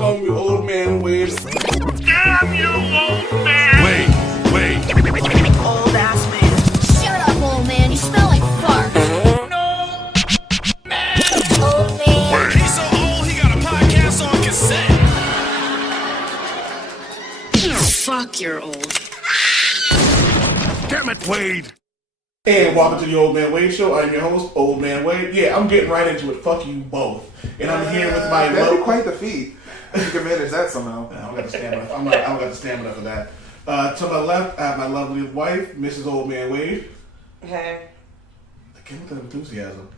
call me old man Wade. Damn you, old man! Wait. Old ass man. Shut up, old man. You smell like fart. No! Man! Old man. He's so old, he got a podcast on cassette. Fuck, you're old. Damn it, Wade. And welcome to the Old Man Wade Show. I'm your host, Old Man Wade. Yeah, I'm getting right into it. Fuck you both. And I'm here with my that'd be quite the feat. You can manage that somehow. I don't got the stamina. I don't got the stamina for that. To my left, I have my lovely wife, Mrs. Old Man Wade. Hey. I can't with that enthusiasm.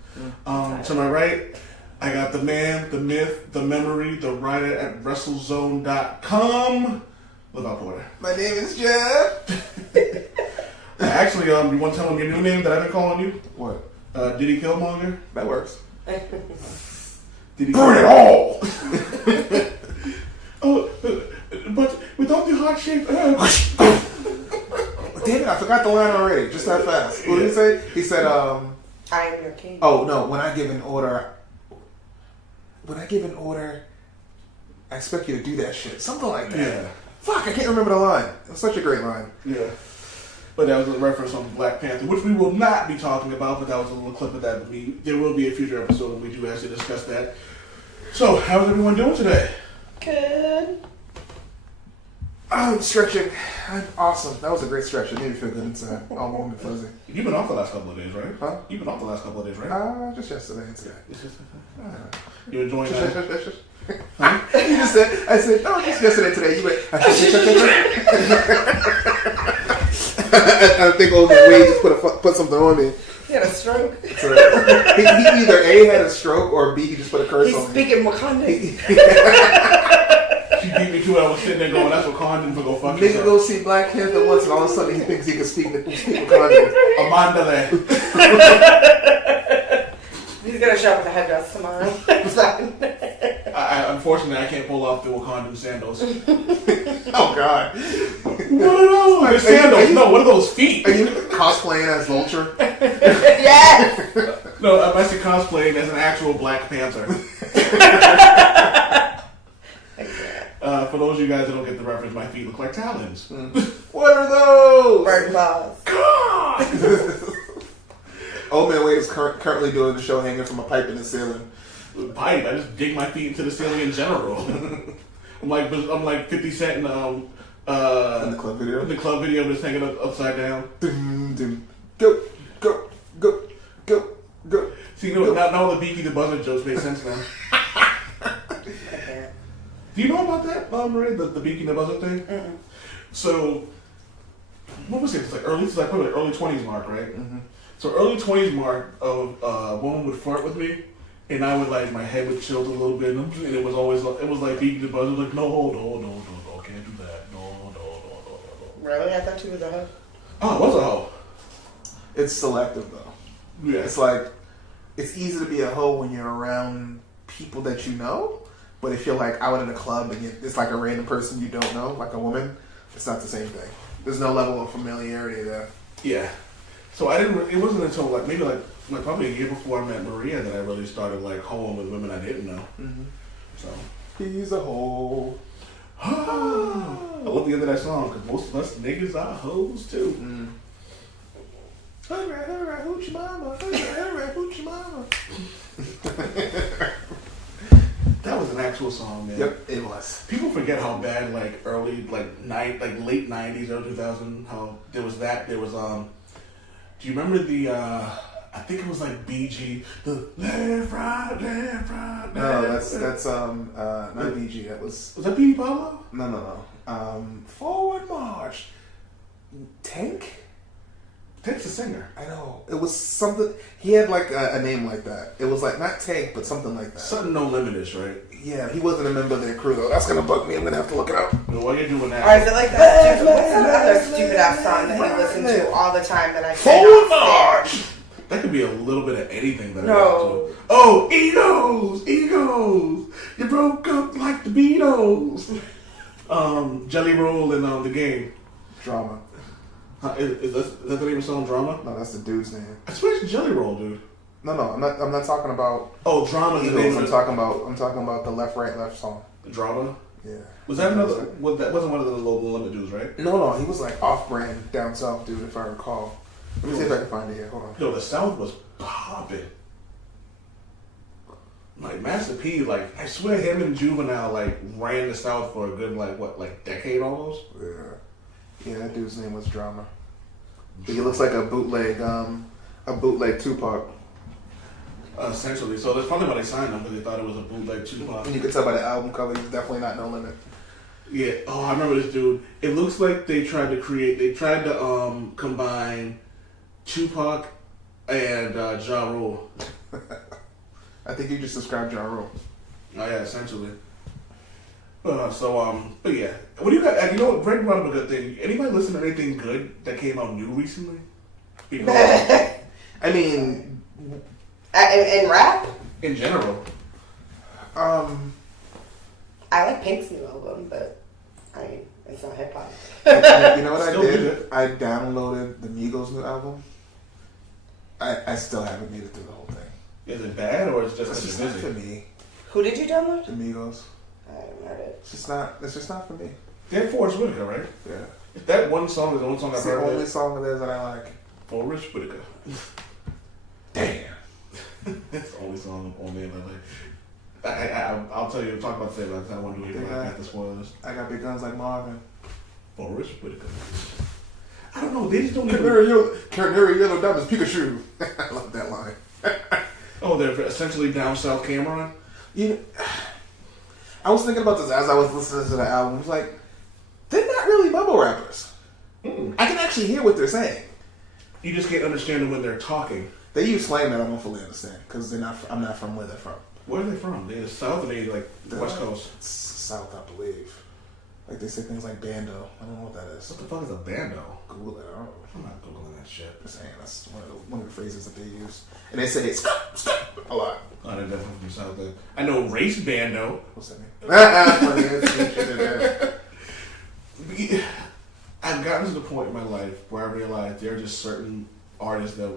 To my right, I got the man, the myth, the memory, the writer at WrestleZone.com. Live Porter. My name is Jeff. Actually, you want to tell them your new name that I've been calling you? What? Diddy Killmonger. That works. Diddy Burn it all! Oh, but without the heart-shaped Damn it, I forgot the line already. Just that fast. What did he say? He said, I am your king. oh no, when I give an order, I expect you to do that shit. Something like that. Yeah. Fuck, I can't remember the line. It was such a great line. Yeah. But that was a reference on Black Panther, which we will not be talking about, but that was a little clip of that. There will be a future episode when we do actually discuss that. So, how's everyone doing today? Good. I'm stretching. I'm awesome. That was a great stretch. It made me feel good inside. All warm and fuzzy. You've been off the last couple of days, right? Huh? You've been off the last couple of days, right? Just yesterday and today. You enjoying that? Huh? You just said, I said, oh, just yesterday and today. You went, I think old Wade just put something on me. He had a stroke. So, he either A, had a stroke, or B, he just put a curse He's on me. speaking Wakanda. She beat me to it. I was sitting there going, that's what Condon for go fuck Nigga yourself. go see Black Panther once, and all of a sudden he thinks he can speak Wakanda. Amandale. He's gonna show up with a headdress tomorrow. Unfortunately, I can't pull off the Wakandan sandals. Oh God! No, the sandals. No, what are those feet? Are you cosplaying as Vulture? Yes. No, I'm actually cosplaying as an actual Black Panther. For those of you guys that don't get the reference, my feet look like talons. What are those? Bird claws. God! Old Man Wade is currently doing the show hanging from a pipe in the ceiling. Pipe. I just dig my feet into the ceiling in general. I'm like 50 Cent in In the club video. In the club video, just hanging upside down. Dum, dum. Go, go, go, go, go. See, now the Beaky the Buzzard jokes make sense now. Do you know about that, Marie? The Beaky the Buzzard thing? Mm-mm. So, what was it? It's like probably early 20s mark, right? Mm-hmm. So early 20s mark of a woman would flirt with me, and I would my head would tilt a little bit, and it was always like Beaky the Buzzard, like no, can't do that, no. Really? I thought you was a hoe. Oh, it was a hoe. It's selective though. Yeah. It's like it's easy to be a hoe when you're around people that you know, but if you're like out in a club and it's like a random person you don't know, like a woman, it's not the same thing. There's no level of familiarity there. Yeah. So it wasn't until maybe probably a year before I met Maria that I really started hoeing with women I didn't know. Mm-hmm. So. He's a hoe. I love the end of that song because most of us niggas are hoes too. Mm. Alright, hoochie mama. Alright, hoochie mama. That was an actual song, man. Yep, it was. People forget how bad late 90s, early 2000, how there was that. There was do you remember the I think it was BG, the left, right. No, that's not BG. That was that Petey Pablo? No. Forward March. Tank? Tank's a singer. I know. It was something. He had a name like that. It was not Tank, but something like that. Something No Limitish, right? Yeah, he wasn't a member of their crew though. That's gonna bug me. I'm gonna have to look it up. Well, while you're doing that, Or is it like that stupid, what's that other stupid ass song that you listen to all the time that I say? Forward March! That could be a little bit of anything that I listen to. Oh, Egos! You broke up like the Beatles. Jelly Roll and The Game. Drama. Is that the name of the song, Drama? No, that's the dude's name. I swear it's Jelly Roll, dude. No, I'm not talking about. Oh, Drama. Eagles. I'm talking about the left, right, left song. Drama. Yeah. Was that another? That wasn't one of the Low Limit dudes, right? No, he was like off-brand down south dude, if I recall. Let me see if I can find it here. Hold on. Yo, the South was popping. Like Master P, like I swear, him and Juvenile like ran the South for a good decade almost. Yeah, that dude's name was Drama. He looks like a bootleg Tupac. Essentially, so it's funny when they signed him because they thought it was a bootleg Tupac. And you could tell by the album cover, he's definitely not No Limit. Yeah. Oh, I remember this dude. It looks like they tried to combine Tupac and Ja Rule. I think you just described Ja Rule. Oh yeah, essentially. But yeah. What do you got? You know what? Greg brought up a good thing. Anybody listen to anything good that came out new recently? I mean, in rap? In general. I like Pink's new album, but I mean, it's not hip hop. you know what Still I did? good. I downloaded the Migos' new album. I still haven't made it through the whole thing. Is it bad or it's just It's just not for me. Who did you download? The Migos. I haven't heard it. It's just not for me. They're Forrest Whitaker, right? Yeah. If that one song is the only song I've It's the heard. only song of theirs that I like. Forrest Whitaker. Damn. That's the only song on there that I like. I'll tell you. Talk about that because I want to do it. Black Panther spoilers. I got big guns like Marvin. Forrest Whitaker. I don't know. They just don't Canary yellow diamonds Pikachu. I love that line. Oh, they're essentially down south Cameron. I was thinking about this as I was listening to the album. It's like, they're not really bubble rappers. I can actually hear what they're saying. You just can't understand them when they're talking. They use slang that I don't fully understand because I'm not from where they're from. Where are they from? They're the south or they like the West Coast? South, I believe. Like they say things like bando. I don't know what that is. What the fuck is a bando? Google it. I don't know. I'm not googling that shit. I'm saying that's one of the phrases that they use, and they say it's a lot. Oh, they're definitely from south. There. I know race bando. What's that mean? I've gotten to the point in my life where I realize there are just certain artists that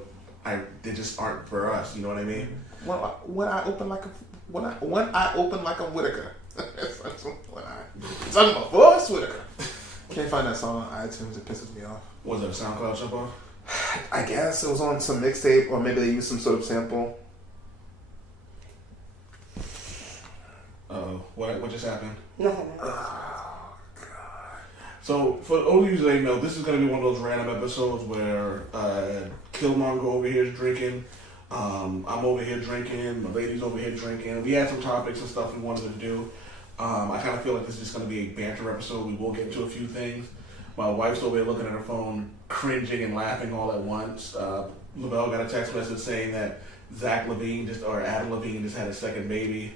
they just aren't for us. You know what I mean? When I open like a Whitaker. Talking about Forrest Whitaker. Can't find that song on iTunes. It pisses me off. Was it a SoundCloud jump off? I guess it was on some mixtape, or maybe they used some sort of sample. What just happened? Nothing. Oh God. So for all of you that know, this is going to be one of those random episodes where Killmonger over here is drinking. I'm over here drinking. My lady's over here drinking. We had some topics and stuff we wanted to do. I kind of feel like this is just going to be a banter episode. We will get into a few things. My wife's over here looking at her phone, cringing and laughing all at once. Lavelle got a text message saying that Adam Levine just had a second baby.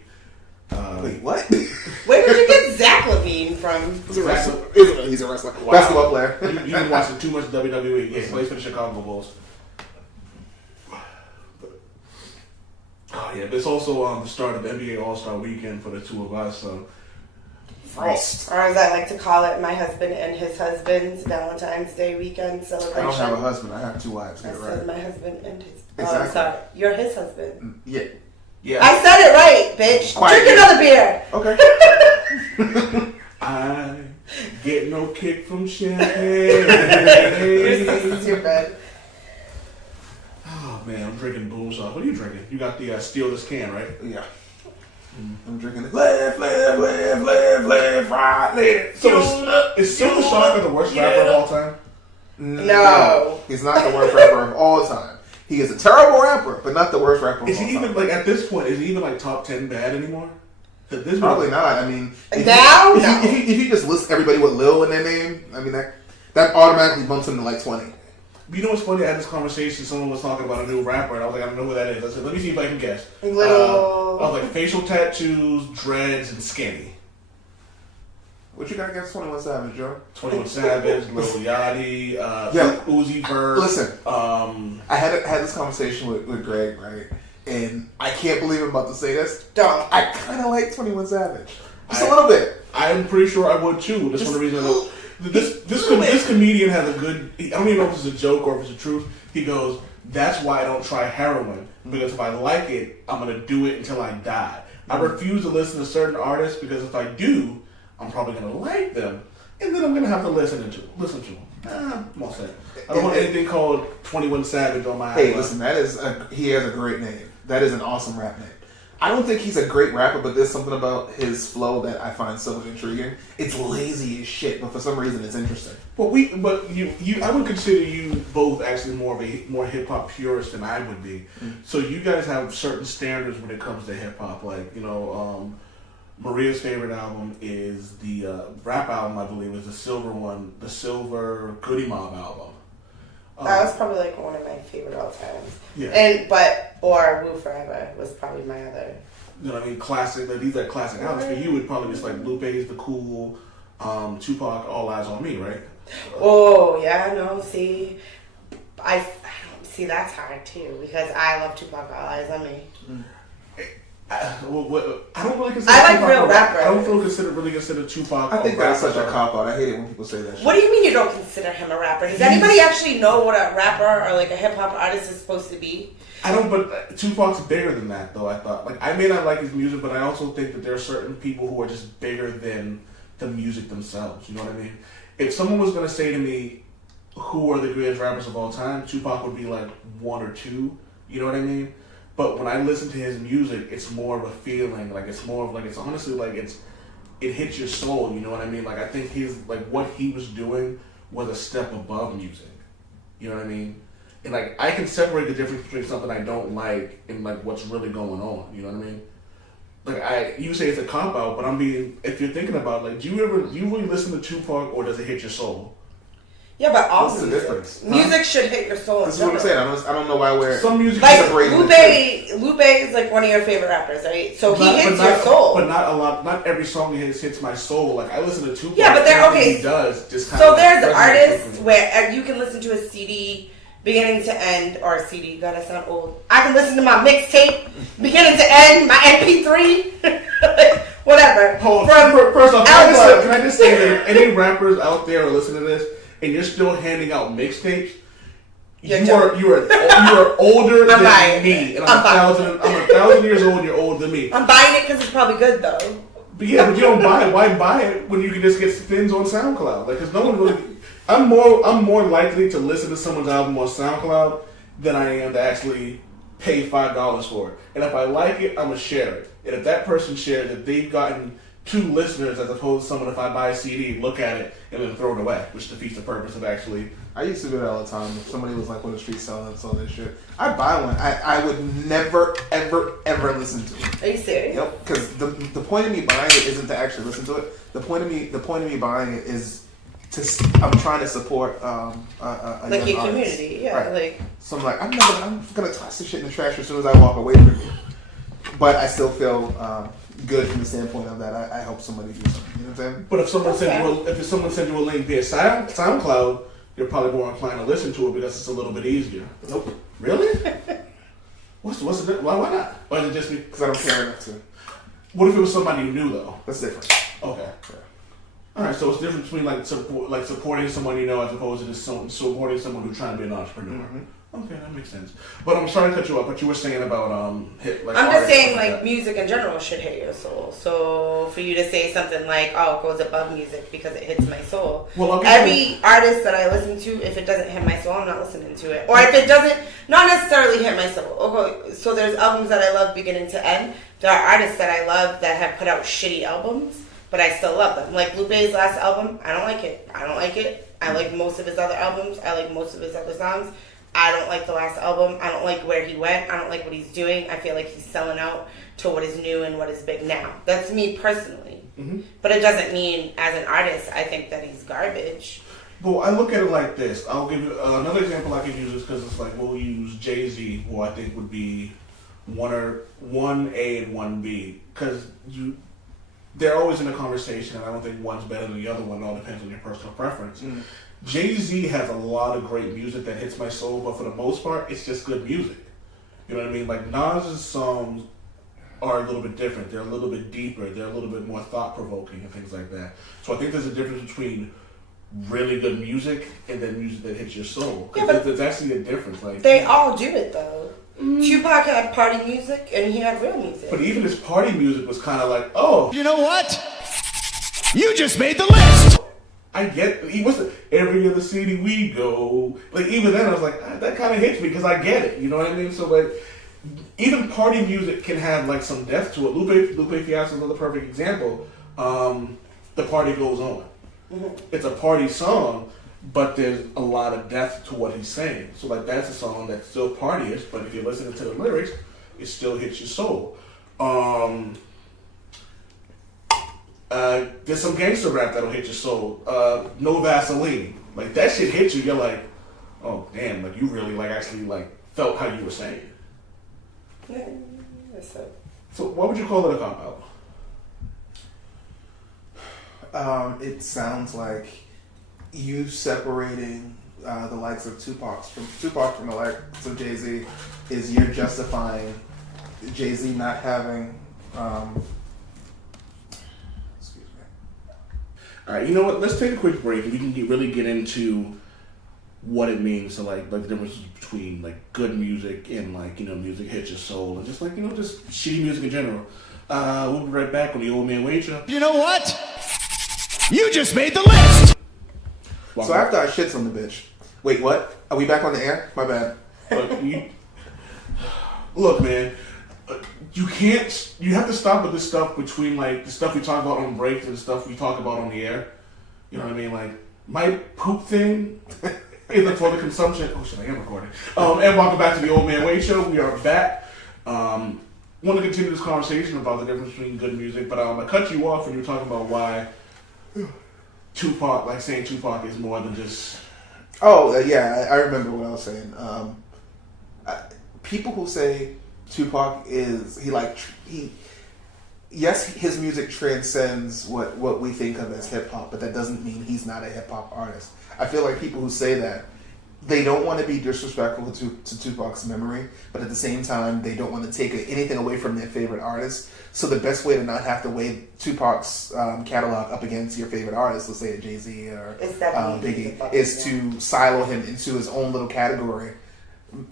Wait, what? Where did you get Zach Levine from? He's a wrestler. He's a wrestler. Wow. Basketball player. You've been watching too much WWE. Yeah, he plays for the Chicago Bulls. Oh yeah, but it's also the start of NBA All-Star Weekend for the two of us. So, Or as I like to call it, my husband and his husband's Valentine's Day weekend celebration. I don't have a husband. I have two wives. Get I it said right. my husband and his. Exactly. Oh, I'm sorry. You're his husband. Yeah. yeah. I said it right, bitch. Quiet. Drink another beer. Okay. I get no kick from champagne. You're so stupid. Oh man, I'm drinking Boom Sauce. What are you drinking? You got the Steal This Can, right? Yeah. I'm drinking it. Live, right, live. So is Silver Shocker the worst rapper of all time? No. He's not the worst rapper of all time. He is a terrible rapper, but not the worst rapper of all Is time. he even like at this point? Is he even like top 10 bad anymore? This Probably not. I mean, if you just list everybody with Lil in their name, I mean that automatically bumps him to like 20. You know what's funny? I had this conversation. Someone was talking about a new rapper, and I was like, I don't know who that is. I said, let me see if I can guess. I was like, facial tattoos, dreads, and skinny. What you got against 21 Savage, Joe? 21 Savage, Lil Yachty, Uzi Vert. Listen, I had this conversation with Greg, right? And I can't believe I'm about to say this. I kind of like 21 Savage. Just a little bit. I'm pretty sure I would too. That's one of the reasons. This comedian has a good. I don't even know if it's a joke or if it's the truth. He goes, That's why I don't try heroin, because if I like it, I'm gonna do it until I die. I refuse to listen to certain artists because if I do, I'm probably gonna like them, and then I'm gonna have to listen to them. I'm all set. I don't want anything called 21 Savage on my. Hey, listen, he has a great name. That is an awesome rap name. I don't think he's a great rapper, but there's something about his flow that I find so intriguing. It's lazy as shit, but for some reason it's interesting. I would consider you both actually more hip hop purist than I would be. So you guys have certain standards when it comes to hip hop. Like, Maria's favorite album is the rap album, I believe, is the silver one, the silver Goody Mob album. That was probably like one of my favorite all times. Yeah. Or Woo Forever was probably my other. You know what I mean? Classic. Like, these are classic albums. For you, would probably just like Lupe's The Cool, Tupac, All Eyes on Me, right? Oh yeah, no. See, I see that's hard too because I love Tupac, All Eyes on Me. I don't really consider. I like Tupac real rappers. I don't really consider Tupac. I think that's such a cop out. I hate it when people say that shit. What do you mean you don't consider him a rapper? Does anybody actually know what a rapper or like a hip hop artist is supposed to be? I don't, but Tupac's bigger than that, though. I thought, I may not like his music, but I also think that there are certain people who are just bigger than the music themselves. You know what I mean? If someone was going to say to me, "Who are the greatest rappers of all time?" Tupac would be like one or two. You know what I mean? But when I listen to his music, it's more of a feeling. Like, it's more of like, it's honestly like it hits your soul. You know what I mean? Like, I think what he was doing was a step above music. You know what I mean? And like, I can separate the difference between something I don't like and like what's really going on. You know what I mean? Like, you say it's a cop out, but if you're thinking about it, like, do you really listen to Tupac or does it hit your soul? Yeah, but all What's the music. difference? Music should hit your soul. This is what I'm saying. I don't know why we're some music like separating Lupe is like one of your favorite rappers, right? So he hits your soul. But not a lot. Not every song he hits my soul. Like, I listen to Tupac. Yeah, but they're okay. He does just kind so of there's artists where you can listen to a CD beginning to end, or a CD. God, that sound old. I can listen to my mixtape beginning to end, my MP3, whatever. First off, can I just say that any rappers out there are listening to this, and you're still handing out mixtapes, you are older than me, and I'm 1,000 years old. And you're older than me. I'm buying it because it's probably good though. But you don't buy it. Why buy it when you can just get spins on SoundCloud? Like, because no one really. I'm more likely to listen to someone's album on SoundCloud than I am to actually pay $5 for it. And if I like it, I'm gonna share it. And if that person shares it, they've gotten 2 listeners as opposed to someone, if I buy a CD, look at it, and then throw it away, which defeats the purpose of actually. I used to do that all the time. If somebody was like on the street selling this shit, I'd buy one. I would never, ever listen to it. Are you serious? Yep. Because the point of me buying it isn't to actually listen to it. The point of me buying it is I'm trying to support a like young your artist. community, yeah. Right. Like, so I'm like, I'm gonna toss this shit in the trash as soon as I walk away from you. But I still feel good from the standpoint of that. I help somebody do something. You know what I'm saying? But if someone sends you a link via SoundCloud, you're probably more inclined to listen to it because it's a little bit easier. Nope. Really? What's it? Why not? Or is it just because I don't care enough to? What if it was somebody you knew though? That's different. Okay. Yeah. All right. So it's different between supporting someone you know as opposed to just supporting someone who's trying to be an entrepreneur. Mm-hmm. Okay, that makes sense. But I'm sorry to cut you off. But you were saying about I'm just saying like music in general should hit your soul. So for you to say something like, "Oh, it goes above music because it hits my soul." Well, every artist that I listen to, if it doesn't hit my soul, I'm not listening to it. Or if it doesn't, not necessarily hit my soul. Okay, so there's albums that I love beginning to end. There are artists that I love that have put out shitty albums, but I still love them. Like Lupe's last album, I don't like it. I like most of his other albums. I like most of his other songs. I don't like the last album. I don't like where he went. I don't like what he's doing. I feel like he's selling out to what is new and what is big now. That's me personally. Mm-hmm. But it doesn't mean, as an artist, I think that he's garbage. Well, I look at it like this. I'll give you another example I could use is because it's like we'll use Jay-Z, who I think would be 1A and 1B. Because they're always in a conversation, and I don't think one's better than the other one. It all depends on your personal preference. Mm. Jay-Z has a lot of great music that hits my soul, but for the most part, it's just good music. You know what I mean? Like, Nas's songs are a little bit different. They're a little bit deeper. They're a little bit more thought-provoking and things like that. So I think there's a difference between really good music and then music that hits your soul. Yeah, but there's actually a difference. Like they all do it though. Tupac had party music and he had real music. But even his party music was kind of like, oh, You know what? You just made the list! I get. He wasn't every other city we go. Like even then, I was like, that kind of hits me because I get it. You know what I mean? So like, even party music can have like some depth to it. Lupe Fiasco is another perfect example. The Party Goes On. It's a party song, but there's a lot of depth to what he's saying. So like that's a song that's still partyish, but if you're listening to the lyrics, it still hits your soul. There's some gangster rap that'll hit your soul. No Vaseline, like that shit hits you. You're like, oh damn, like you really like actually like felt how you were saying. So what would you call it a cop out? It sounds like you separating the likes of Tupac from the likes of Jay-Z is you're justifying Jay-Z not having excuse me. All right, you know what? Let's take a quick break and we can really get into what it means to like the difference between like good music and like, you know, music hits your soul and just like, you know, just shitty music in general. We'll be right back on the Old Man Wade Show. You know what? You just made the list! So after I shits on the bitch. Wait, what? Are we back on the air? My bad. Look, man, you can't. You have to stop with this stuff between like the stuff we talk about on breaks and the stuff we talk about on the air. You know what I mean? Like my poop thing is for the consumption. Oh shit, I am recording. And welcome back to the Old Man Wade Show. We are back. Want to continue this conversation about the difference between good music, but I cut you off when you were talking about why Tupac, like saying Tupac is more than just. Oh yeah, I remember what I was saying. People who say Tupac is yes, his music transcends what we think of as hip hop, but that doesn't mean he's not a hip hop artist. I feel like people who say that, they don't want to be disrespectful to Tupac's memory, but at the same time, they don't want to take anything away from their favorite artist. So the best way to not have to weigh Tupac's catalog up against your favorite artist, let's say a Jay-Z or Biggie, is to silo him into his own little category,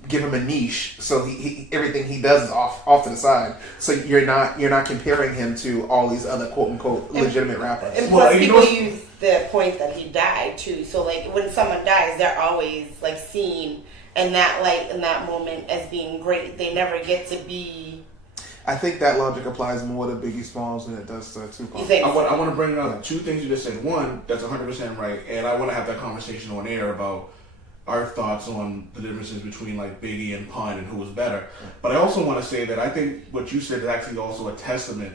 give him a niche, so he everything he does is off to the side. So you're not comparing him to all these other quote unquote legitimate rappers. And plus, people use the point that he died too. So like when someone dies, they're always like seen in that light in that moment as being great. They never get to be. I think that logic applies more to Biggie Smalls than it does to Tupac. I want to bring up two things you just said. One, that's 100% right, and I want to have that conversation on air about our thoughts on the differences between like Biggie and Pun and who was better. But I also want to say that I think what you said is actually also a testament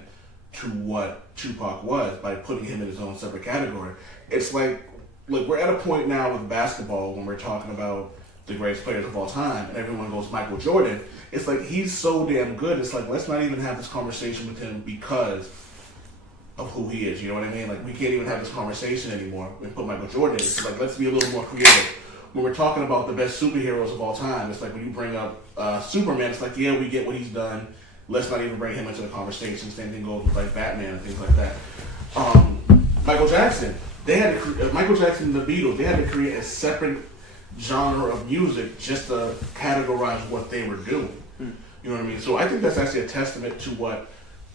to what Tupac was by putting him in his own separate category. It's like, look, we're at a point now with basketball when we're talking about the greatest players of all time, and everyone goes Michael Jordan. It's like he's so damn good. It's like let's not even have this conversation with him because of who he is. You know what I mean? Like we can't even have this conversation anymore and put Michael Jordan in. It's like let's be a little more creative. When we're talking about the best superheroes of all time, it's like when you bring up Superman, it's like, yeah, we get what he's done. Let's not even bring him into the conversation. Same thing goes with like Batman and things like that. Michael Jackson, Michael Jackson and the Beatles, they had to create a separate genre of music just to categorize what they were doing. You know what I mean? So I think that's actually a testament to what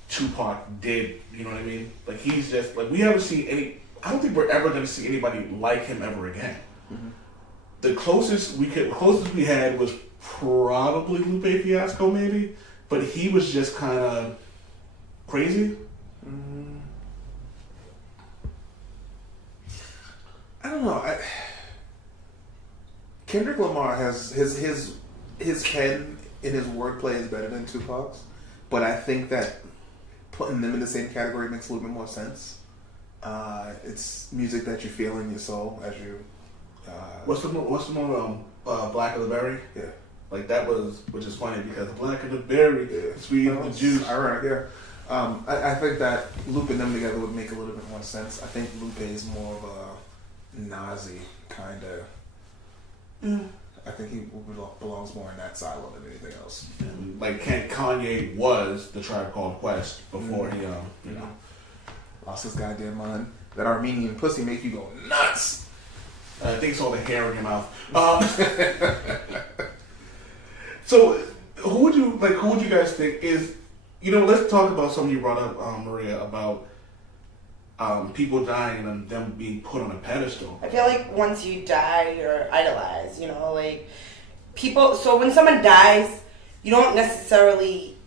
Tupac did. You know what I mean? Like he's just like we haven't seen any. I don't think we're ever going to see anybody like him ever again. Mm-hmm. The closest we had was probably Lupe Fiasco, maybe, but he was just kind of crazy. I don't know. Kendrick Lamar has his pen in his wordplay is better than Tupac's, but I think that putting them in the same category makes a little bit more sense. It's music that you feel in your soul as you. What's the more Black of the Berry? Yeah, like that was, which is funny because Black of the Berry, sweet the juice. Ironic, yeah. I think that looping them together would make a little bit more sense. I think Lupe is more of a Nazi kind of. I think he belongs more in that silo than anything else. And like Kanye was the Tribe Called Quest before he, lost his goddamn mind. That Armenian pussy make you go nuts. I think it's all the hair in your mouth. So, who would you guys think is? Let's talk about something you brought up, Maria, about people dying and them being put on a pedestal. I feel like once you die, you're idolized. Like people. So when someone dies, you don't necessarily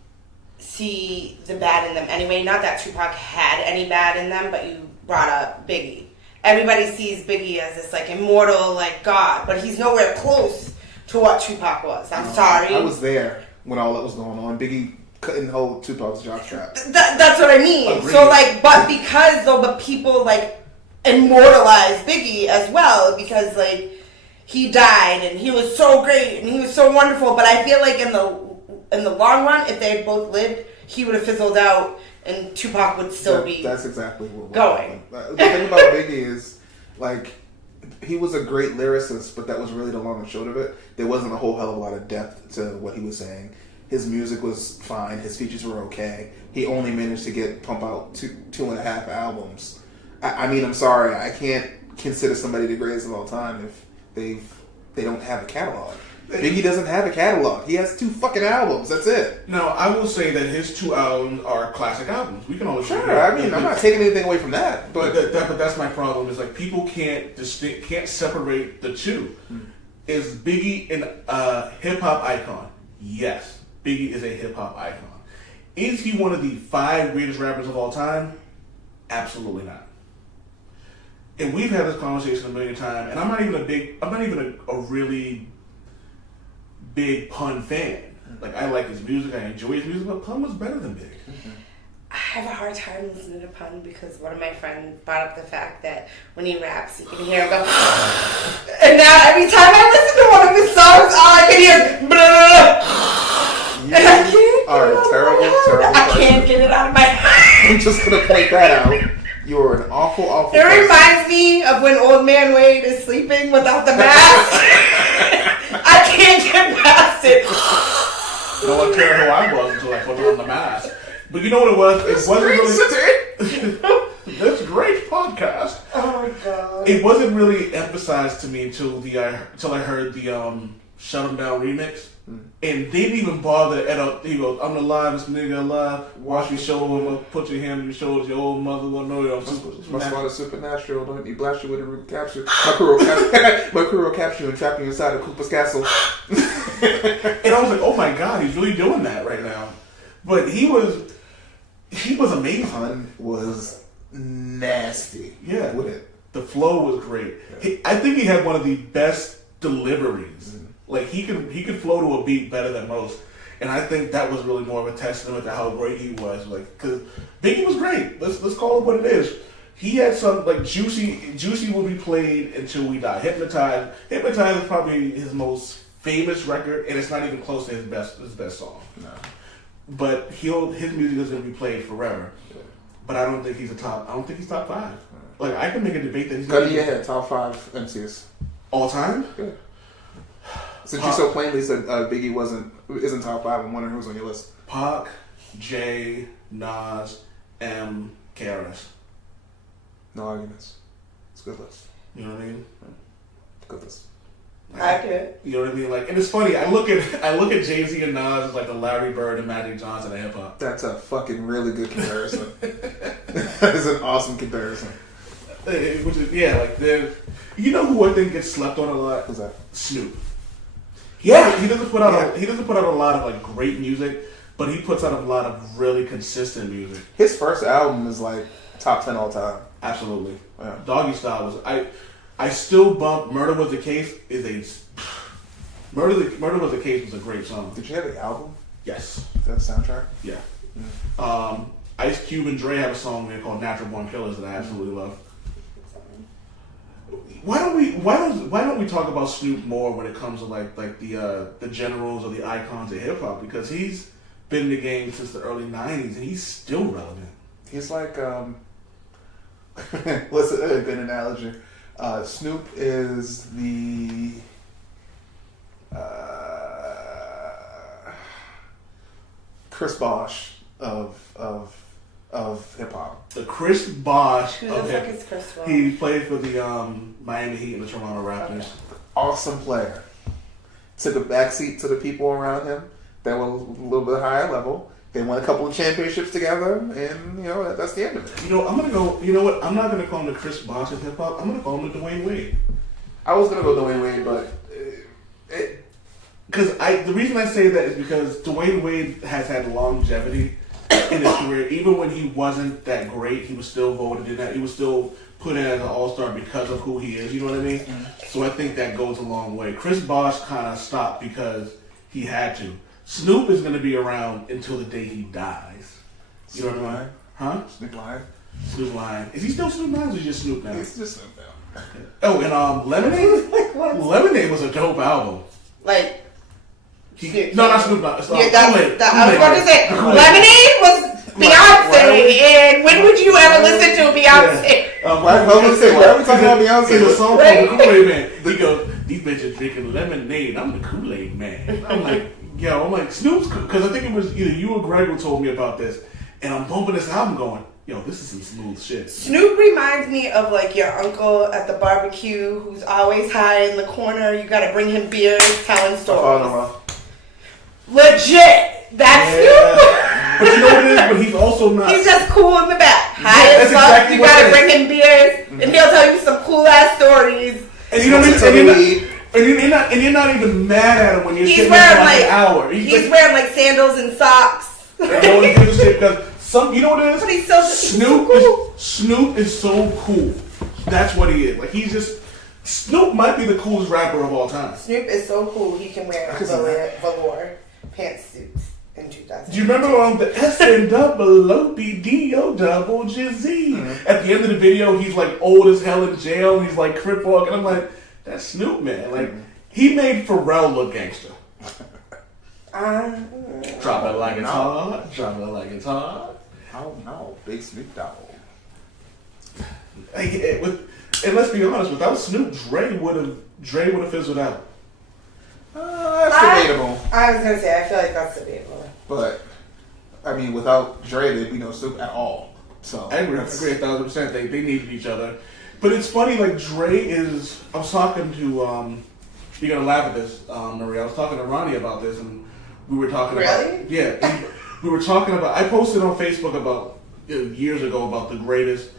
see the bad in them anyway. Not that Tupac had any bad in them, but you brought up Biggie. Everybody sees Biggie as this like immortal, like God, but he's nowhere close to what Tupac was. I'm sorry. I was there when all that was going on. Biggie couldn't hold Tupac's jockstrap. That's what I mean. Agreed. So like, but people like immortalize Biggie as well because like he died and he was so great and he was so wonderful. But I feel like in the long run, if they had both lived, he would have fizzled out and Tupac would still be. That's exactly what going. The thing about Biggie is like he was a great lyricist, but that was really the long and short of it. There wasn't a whole hell of a lot of depth to what he was saying. His music was fine. His features were okay. He only managed to pump out 2.5 albums. I mean, I'm sorry, I can't consider somebody the greatest of all time if they don't have a catalog. Biggie doesn't have a catalog. He has 2 fucking albums. That's it. No, I will say that his 2 albums are classic albums. We can always sure. I mean, I'm not taking anything away from that, but that's my problem. Is like people can't separate the two. Is Biggie a hip hop icon? Yes. Biggie is a hip-hop icon. Is he one of the 5 greatest rappers of all time? Absolutely not. And we've had this conversation a million times, and I'm not even a really big Pun fan. Like, I like his music, I enjoy his music, but Pun was better than Big. I have a hard time listening to Pun because one of my friends brought up the fact that when he raps, you can hear him go. And now every time I listen to one of his songs, all I can hear is blah. You are a terrible person. I can't get it out of my head. I'm just gonna point that out. You are an awful It person. reminds me of when Old Man Wade is sleeping without the mask. I can't get past it. No one cared who I was until I put on the mask. But you know what it was? It wasn't really. This great podcast. Oh my god! It wasn't really emphasized to me until I heard the Shut 'Em Down remix. And they didn't even bother to edit up. He goes, "I'm the livest nigga alive. Watch me show him. Put your hand on your shoulders. Your old mother will know you. My spot is supernatural. Don't he blast you with a root capture? My crew will capture you and trap you inside of Cooper's castle." And I was like, "Oh my god, he's really doing that right now." But he was amazing. Pun was nasty. Yeah, with it. The flow was great. Yeah. I think he had one of the best deliveries. Like he could flow to a beat better than most, and I think that was really more of a testament to how great he was. Like, because Biggie was great. Let's call it what it is. He had some like Juicy will be played until we die. Hypnotize is probably his most famous record, and it's not even close to his best song. No. But his music is going to be played forever. Yeah. But I don't think he's top 5. Like I can make a debate that he's got to top 5 MCs all time. Yeah. Since you so plainly said Biggie isn't top 5, I'm wondering who's on your list. Pac, Jay, Nas, M, KRS. No arguments. It's a good list. You know what I mean? Good list. Accurate. You know what I mean? Like, and it's funny. I look at Jay-Z and Nas as like the Larry Bird and Magic Johnson of hip hop. That's a fucking really good comparison. That is an awesome comparison. Which is like you know who I think gets slept on a lot? Who's that? Snoop. He Yeah. doesn't put out a lot of like great music, but he puts out a lot of really consistent music. His first album is like top 10 all time. Absolutely. Yeah. Doggy Style was I still bump Murder Was the Case Murder Was the Case was a great song. Did you have the album? Yes. Is that a soundtrack? Yeah. Ice Cube and Dre have a song there called Natural Born Killers that I absolutely love. Why don't we talk about Snoop more when it comes to like the generals or the icons of hip hop, because he's been in the game since the early 90s and he's still relevant. He's like what's a good analogy? Snoop is the Chris Bosh of of hip hop. The Chris Bosh Who the of fuck hip. is Chris Bosh? He played for the Miami Heat and the Toronto Raptors. Okay. Awesome player. Took a backseat to the people around him that were a little bit higher level. They won a couple of championships together, and that's the end of it. I'm gonna go. You know what? I'm not gonna call him the Chris Bosh of hip hop. I'm gonna call him the Dwayne Wade. I was gonna go Dwayne Wade, but Because the reason I say that is because Dwayne Wade has had longevity in his career. Even when he wasn't that great, he was still voted in that. He was still put in as an all-star because of who he is. You know what I mean? So I think that goes a long way. Chris Bosh kind of stopped because he had to. Snoop is going to be around until the day he dies. You know what I mean? Huh? Snoop Lion. Snoop Lion. Is he still Snoop Lion or is he just Snoop now? It's just Snoop now. Oh, and Lemonade? What? Lemonade was a dope album. Like, No, not Snoop Lion. I was about to say, Lemonade was Beyonce, and when would you ever listen to Beyonce? Why are we talking about Beyonce? It's a song called Kool-Aid Man. He goes, these bitches drinking lemonade. I'm the Kool-Aid Man. I'm like, Snoop's, because I think it was either you or Greg who told me about this, and I'm bumping this album going, this is some smooth shit. Snoop reminds me of like your uncle at the barbecue who's always high in the corner. You gotta bring him beers, telling stories. Legit! That's Snoop! But you know what it is? But he's also not. He's just cool in the back. High as fuck, exactly you gotta bring him beers, and he'll tell you some cool ass stories. And you know what I mean? And you're not even mad at him when you're sitting there for like an hour. He's wearing like sandals and socks. And no one gives a shit because you know what it is? But he's so cool. Snoop is so cool. That's what he is. Like Snoop might be the coolest rapper of all time. Snoop is so cool. He can wear velour pantsuits in 2000. Do you remember on the SNOOPDO double GZ? At the end of the video, he's like old as hell in jail. And he's like crip walking. I'm like, that's Snoop, man. Like he made Pharrell look gangster. Drop it like it's hot. Drop it like it's hot. I don't know. Big Snoop Dogg. And let's be honest, without Snoop, Dre would have fizzled out. That's debatable. I was gonna say, I feel like that's debatable. But I mean, without Dre, there'd be no Snoop at all. So I agree 1,000%. They needed each other. But it's funny, like Dre is. I was talking to. You're gonna laugh at this, Marie. I was talking to Ronnie about this, and we were talking about. Yeah, we were talking about. I posted on Facebook about years ago about the greatest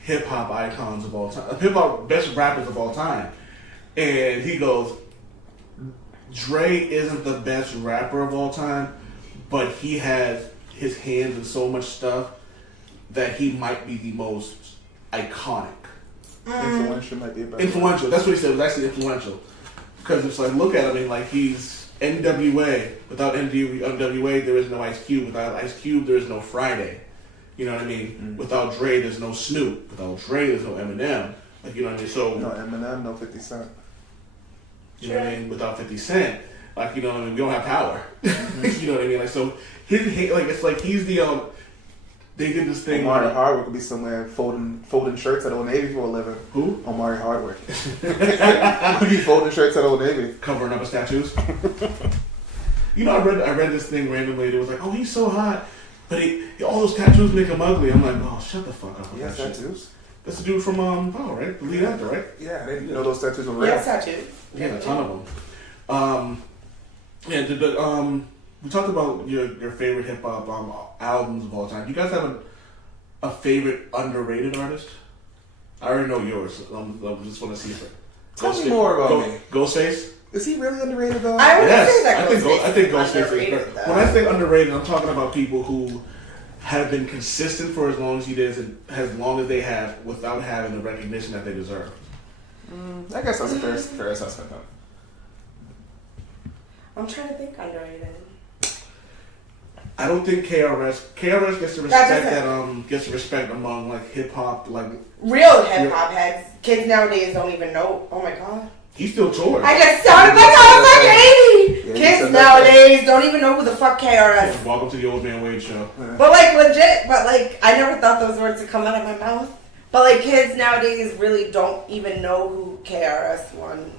hip hop icons of all time, hip hop best rappers of all time, and he goes, Dre isn't the best rapper of all time, but he has his hands in so much stuff that he might be the most iconic. Influential might be a better influential. That's what he said. It was actually influential because it's like look at him and like he's NWA. Without NWA, there is no Ice Cube. Without Ice Cube, there is no Friday. You know what I mean? Without Dre, there's no Snoop. Without Dre, there's no Eminem. Like you know what I mean? So no Eminem, no 50 Cent. You know what I mean? Without 50 Cent, like you know what I mean? We don't have power. You know what I mean? Like so, his like it's like he's the They did this thing. Omari Hardwick would be somewhere folding shirts at Old Navy for a living. Who? Omari Hardwick. Would be folding shirts at Old Navy, covering up his tattoos. You know, I read this thing randomly. It was like, oh, he's so hot, but all those tattoos make him ugly. I'm like, oh, shut the fuck up. He has tattoos. Shit. That's the dude from Power, right? The lead actor, right? Yeah, I didn't know those tattoos were real. Yes, tattoos. Yeah, a ton of them. We talked about your favorite hip hop albums of all time. Do you guys have a favorite underrated artist? I already know yours. I just want to see it. Tell me more about me. Ghostface. Is he really underrated though? I would say that I think Ghostface underrated, is. When I say underrated, I'm talking about people who have been consistent for as long as he did and as long as they have, without having the recognition that they deserve. I guess that's a fair assessment though. I'm trying to think underrated. I don't think KRS gets the respect gets the respect among like hip hop like real hip hop heads. Kids nowadays don't even know. Oh my god. He still tours. I just sounded like I was like 80. Kids nowadays don't even know who the fuck KRS is. Welcome to the Old Man Wade show. But like legit, but like I never thought those words would come out of my mouth. But like kids nowadays really don't even know who KRS-One.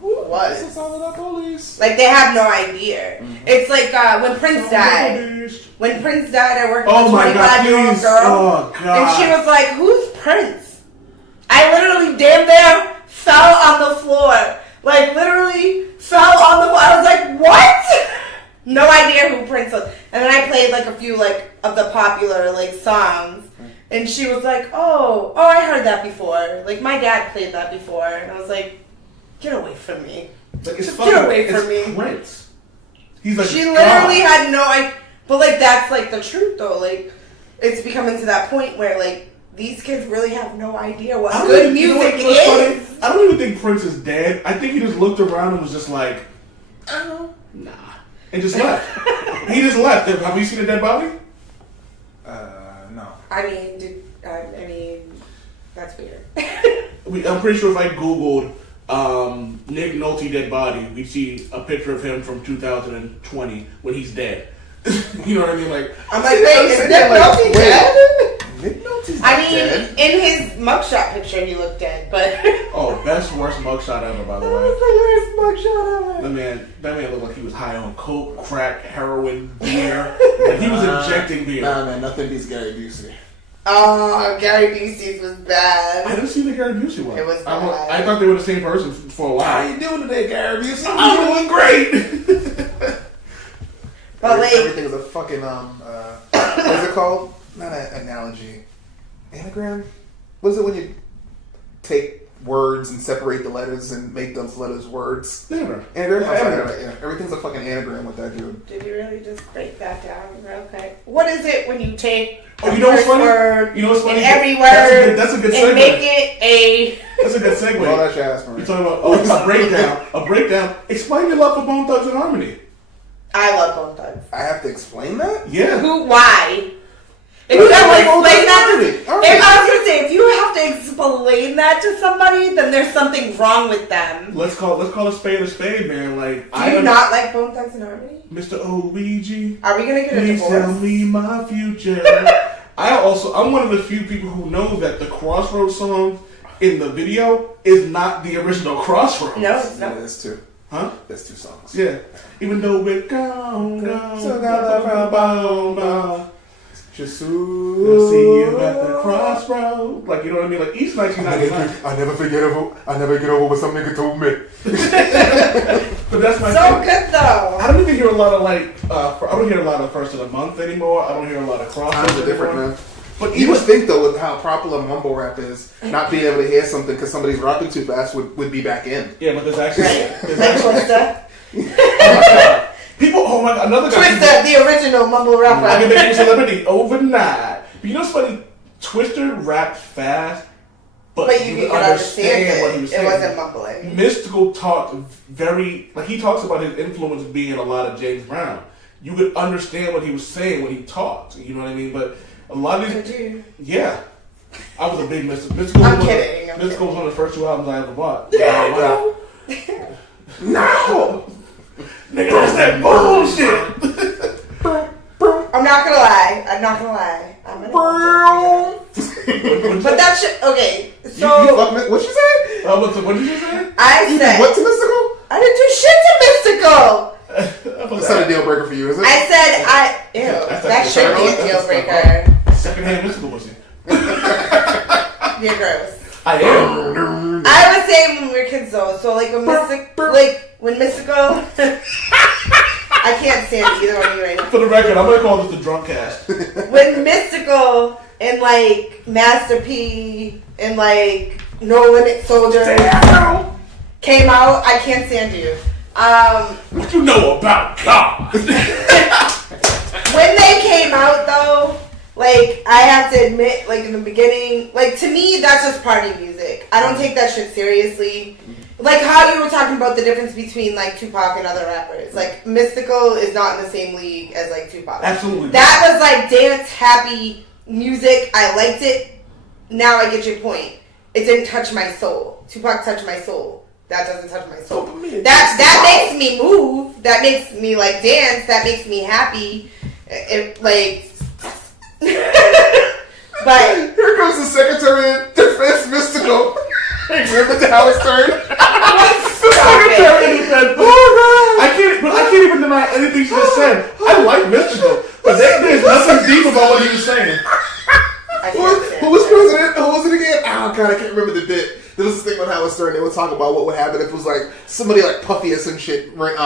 was. This is all about police. Like, they have no idea. It's like when Prince died. When Prince died, I worked with a 25-year-old girl. Oh, God. And she was like, who's Prince? I literally damn near fell on the floor. Like, literally fell on the floor. I was like, what? No idea who Prince was. And then I played, like, a few, like, of the popular, like, songs. And she was like, oh, I heard that before. Like, my dad played that before. And I was like, get away from me. Like, it's Get away from me. Prince. He's like, She literally had no idea. But, like, that's, like, the truth, though. Like, it's becoming to that point where, like, these kids really have no idea what good music is. I don't even think Prince is dead. I think he just looked around and was just like, oh, nah. And just left. He just left. Have you seen a dead body? No. I mean, that's weird. I'm pretty sure if I Googled Nick Nolte dead body, we'd see a picture of him from 2020 when he's dead. You know what I mean? Like, I'm like, wait, is Nick Nolte dead? Nick Nolte's I not mean, dead. in his mugshot picture, he looked dead, but... oh, best worst mugshot ever, by the That way. was the worst mugshot ever. That man looked like he was high on coke, crack, heroin, beer. Like he was injecting beer. Nah, man, nothing beats Gary Busey. Oh, Gary Busey's was I bad. didn't see the Gary Busey one. It was bad. I thought they were the same person for a while. How you doing today, Gary Busey? I'm doing great. But, like... Everything is a fucking, what is it called? Not an analogy. Anagram? What is it when you take words and separate the letters and make those letters words? Never. Anagram? Yeah, Anagram. anagram. Yeah. Everything's a fucking anagram with that dude. Did you really just break that down real quick? What is it when you take Oh, you know what's first funny? word You know what's funny? and every word That's a good and segue. make it a... That's a good segue. Well, that's your ass, man. You're talking about a breakdown. A breakdown. Explain your love for Bone Thugs and Harmony. I love Bone Thugs. I have to explain that? Yeah. Why? If Who you have to like Bone explain that Thugs to... and Harmony? If I was going to say, if you have to explain that to somebody, then there's something wrong with them. Let's call a spade, man. Like, Do you not like Bone Thugs and Harmony? Mr. Ouija. Are we going to get a Please tell divorce? me my future. I'm one of the few people who know that the Crossroads song in the video is not the original Crossroads. No, it's No, not. there's two. Huh? There's two songs. Yeah. Even though we're gone, So got I'll Just see you at the crossroads. Like, you know what I mean? Like, East 1999. I never get over what some nigga told me. But that's my So thing. good, though. I don't even hear a lot of, I don't hear a lot of First of the Month anymore. I don't hear a lot of Times Crossroads are different, anymore. man. But You even would think, though, with how popular mumble rap is, not being able to hear something because somebody's rapping too fast would be back in. yeah, but there's actually, there's Like actually Twista. people. Oh my god, another guy. Twista, the original mumble I can rapper. make you a celebrity overnight. But you know what's funny? Twister rapped fast, But you could understand what he it. was It saying. wasn't mumbling. Mystical talked he talks about his influence being a lot of James Brown. You could understand what he was saying when he talked. You know what I mean? But a lot of Could these, you? yeah, I was a big Mystical. I'm kidding. Mystical was one of the first two albums I ever bought. Yeah, No, nigga, that's that bullshit. I'm not gonna lie. I'm gonna But that shit. Okay, so You fuck me. What you say? What did you say? I You said did what to Mystical? I didn't do shit to Mystical. That's not a deal breaker for you, is it? I said ew. That's That should be a that's deal a breaker. Secondhand Mystical pussy. You're gross. I am. I was saying when we were kids though. So like when Mystical. I can't stand either one of you right now. For the record, I'm gonna call this the drunk cast. When Mystical and like Master P and like No Limit Soldier came out, I can't stand you. What you know about God? When they came out though, like I have to admit, like in the beginning, like to me that's just party music. I don't take that shit seriously. Like how you were talking about the difference between like Tupac and other rappers. Like Mystical is not in the same league as like Tupac. Absolutely. That was like dance happy music. I liked it. Now I get your point. It didn't touch my soul. Tupac touched my soul. That doesn't touch my soul. That makes me move. That makes me like dance. That makes me happy. It like. But Here comes the Secretary of Defense Mystical. Remember Howard Stern? stop deny anything she just said. I like Mystical, but there's nothing deep about what he was saying. Who was president? Who was it again? Oh god, I can't remember the bit. There was this thing on Howard Stern. They would talk about what would happen if it was like somebody like Puffy or some shit. Right?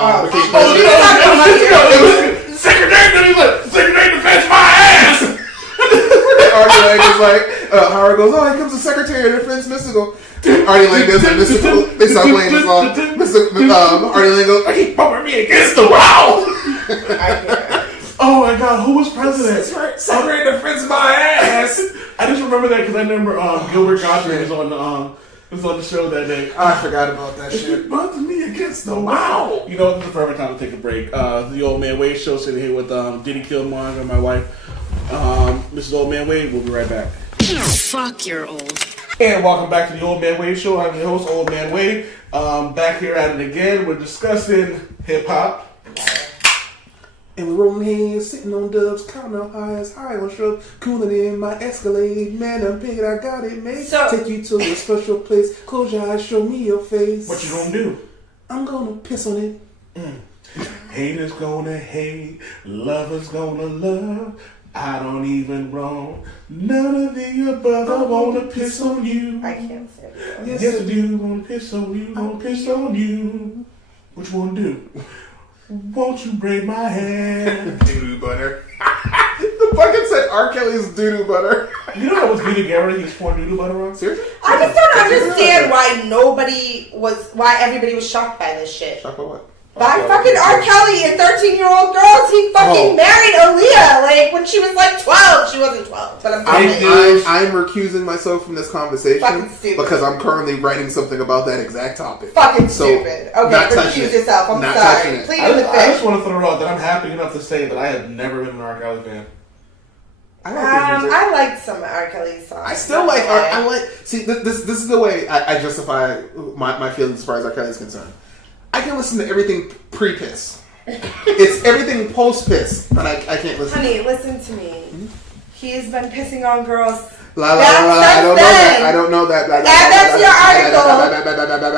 Secretary defense my ass. Artie Lang was like, Howard goes, oh, here comes the Secretary of Defense Mystical. Artie Lang does a Mystical. They start playing the song. Artie Lang goes, I keep bumping me against the wall. Oh my god, who was president? Secretary of Defense my ass. I just remember that because I remember Gilbert Gottfried was on the show that day. I forgot about that shit. Bumping me against the wall. You know, this is the perfect time to take a break. The Old Man Wade show, sitting here with Diddy Killmonger and my wife, Mrs. Old Man Wade. We'll be right back. Fuck, you're old. And welcome back to the Old Man Wade show. I'm your host, Old Man Wade. Back here at it again. We're discussing hip hop. And we're rolling hands, sitting on dubs, counting out highs, high on shrubs, cooling in my Escalade. Man, I'm big, I got it made. Take you to a special place. Close your eyes, show me your face. What you gonna do? I'm gonna piss on it. Haters gonna hate, lovers gonna love. I don't even wrong. None of the above. I wanna piss on you. I can't say it. Yes, I do. Wanna piss on you. Wanna piss on you. What you wanna do? Won't you braid my hair? Doo-doo butter. The bucket said R. Kelly's doo-doo butter. You know that was Vita Guerra he's pouring doo-doo butter on? Seriously? I just don't understand why everybody was shocked by this shit. Shocked by what? By fucking R. Kelly and 13-year-old girls. He fucking married Aaliyah, like, when she was like 12. She wasn't 12, but I'm recusing myself from this conversation fucking stupid. because I'm currently writing something about that exact topic. Fucking So, stupid. Okay, not touching recuse it. yourself. I'm Not sorry. touching it. Plead I in the just fifth. want to throw out that I'm happy enough to say that I have never been an R. Kelly fan. I like his music. I liked some R. Kelly songs. I still like see this is the way I justify my feelings as far as R. Kelly is concerned. I can listen to everything pre-piss. It's everything post-piss, but I can't listen. Honey, listen to me. He's been pissing on girls. I don't know that. That's your article.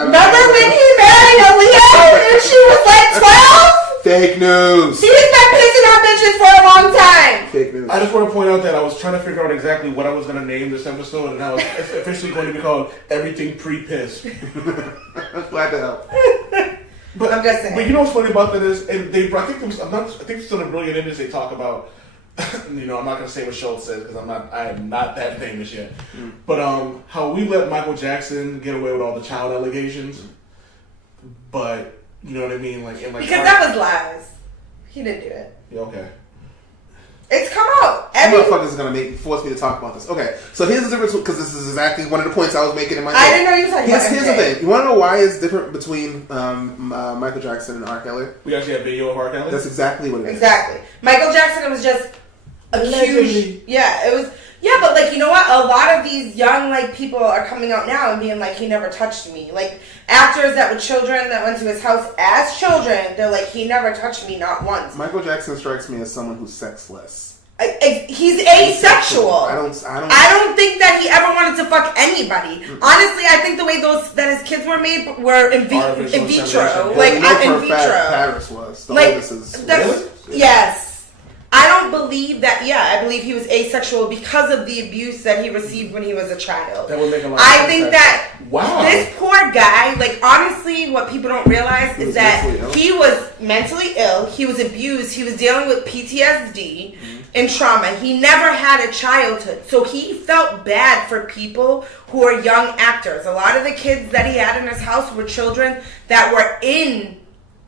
Remember when he married Aaliyah and she was like 12? Fake news. He's been pissing on bitches for a long time. Fake news. I just want to point out that I was trying to figure out exactly what I was going to name this episode, and now it's officially going to be called Everything Pre-Piss. Glad to help. But I'm just saying. But you know what's funny about that is, and I think it's still a brilliant image they talk about. You know, I'm not gonna say what Schultz says because I am not that famous yet. But how we let Michael Jackson get away with all the child allegations, but you know what I mean, because that was lies. He didn't do it. Yeah, okay. It's come out. Some motherfuckers are gonna force me to talk about this. Okay, so here's the difference, because this is exactly one of the points I was making in my. I didn't know you were talking about. Here's the thing. You want to know why it's different between Michael Jackson and R. Kelly? We actually have video of R. Kelly. That's exactly what it is. Exactly. Michael Jackson was just Allegedly. accused. Yeah, it was. Yeah, but you know what? A lot of these young people are coming out now and being like, he never touched me. Like actors that were children that went to his house as children, they're like, he never touched me, not once. Michael Jackson strikes me as someone who's sexless. He's asexual. I don't think that he ever wanted to fuck anybody. Mm-hmm. Honestly, I think the way that his kids were made were in vitro. In vitro. Paris was. The oldest is. Really? Yes. I don't believe that. Yeah, I believe he was asexual because of the abuse that he received when he was a child. That would make a lot of sense. I think that this poor guy, honestly, what people don't realize is that he was mentally ill. He was abused. He was dealing with PTSD and trauma. He never had a childhood. So he felt bad for people who are young actors. A lot of the kids that he had in his house were children that were in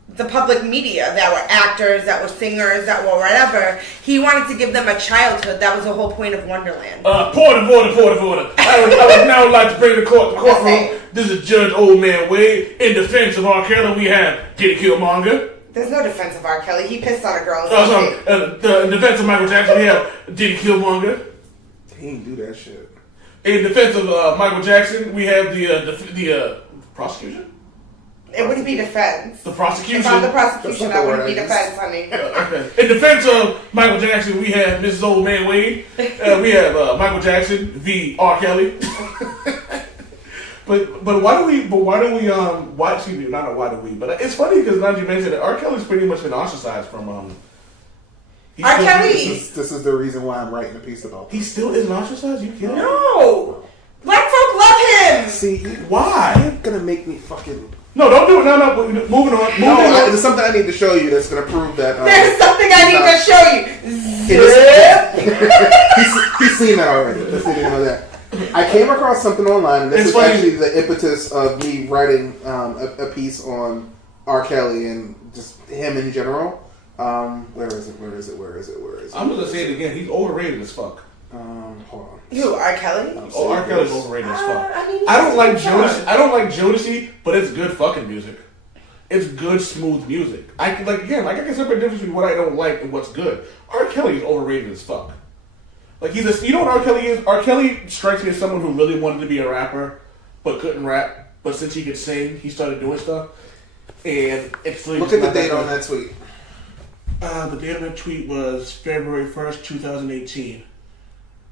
the public media, that were actors, that were singers, that were whatever. He wanted to give them a childhood. That was the whole point of Wonderland. Point of order. I would now like to bring the courtroom. This is Judge Old Man Wade. In defense of R. Kelly, we have Diddy Killmonger. There's no defense of R. Kelly. He pissed on a girl. In defense of Michael Jackson, we have Diddy Killmonger. He didn't do that shit. In defense of Michael Jackson, we have the prosecution. It wouldn't be defense. The prosecution. If I'm the prosecution, that wouldn't be defense, honey. Okay. In defense of Michael Jackson, we have Mrs. Old Man Wade. We have Michael Jackson v. R. Kelly. But why do we? Why? Excuse me, not why do we? But it's funny because now you mentioned it. R. Kelly's pretty much been ostracized from. R. Kelly. This is the reason why I'm writing a piece about. He still isn't ostracized. You kidding? No. Black folk love him. See, why? You're gonna make me fucking. No, don't do it. No. Moving on. There's something I need to show you that's gonna prove that. There's something I need to show you. He's seen that already. Let's see know that. I came across something online, and this is actually the impetus of me writing a piece on R. Kelly and just him in general. Where is it? I'm gonna say it again. He's overrated as fuck. Hold on. Who? R. Kelly? Oh, R. Kelly's overrated as fuck. I don't like Jodeci. I don't like Jodeci, but it's good fucking music. It's good, smooth music. I can separate the difference between what I don't like and what's good. R. Kelly is overrated as fuck. Like you know what R. Kelly is? R. Kelly strikes me as someone who really wanted to be a rapper, but couldn't rap. But since he could sing, he started doing stuff. And it's like, look at the date on that tweet. The date of that tweet was February 1st, 2018.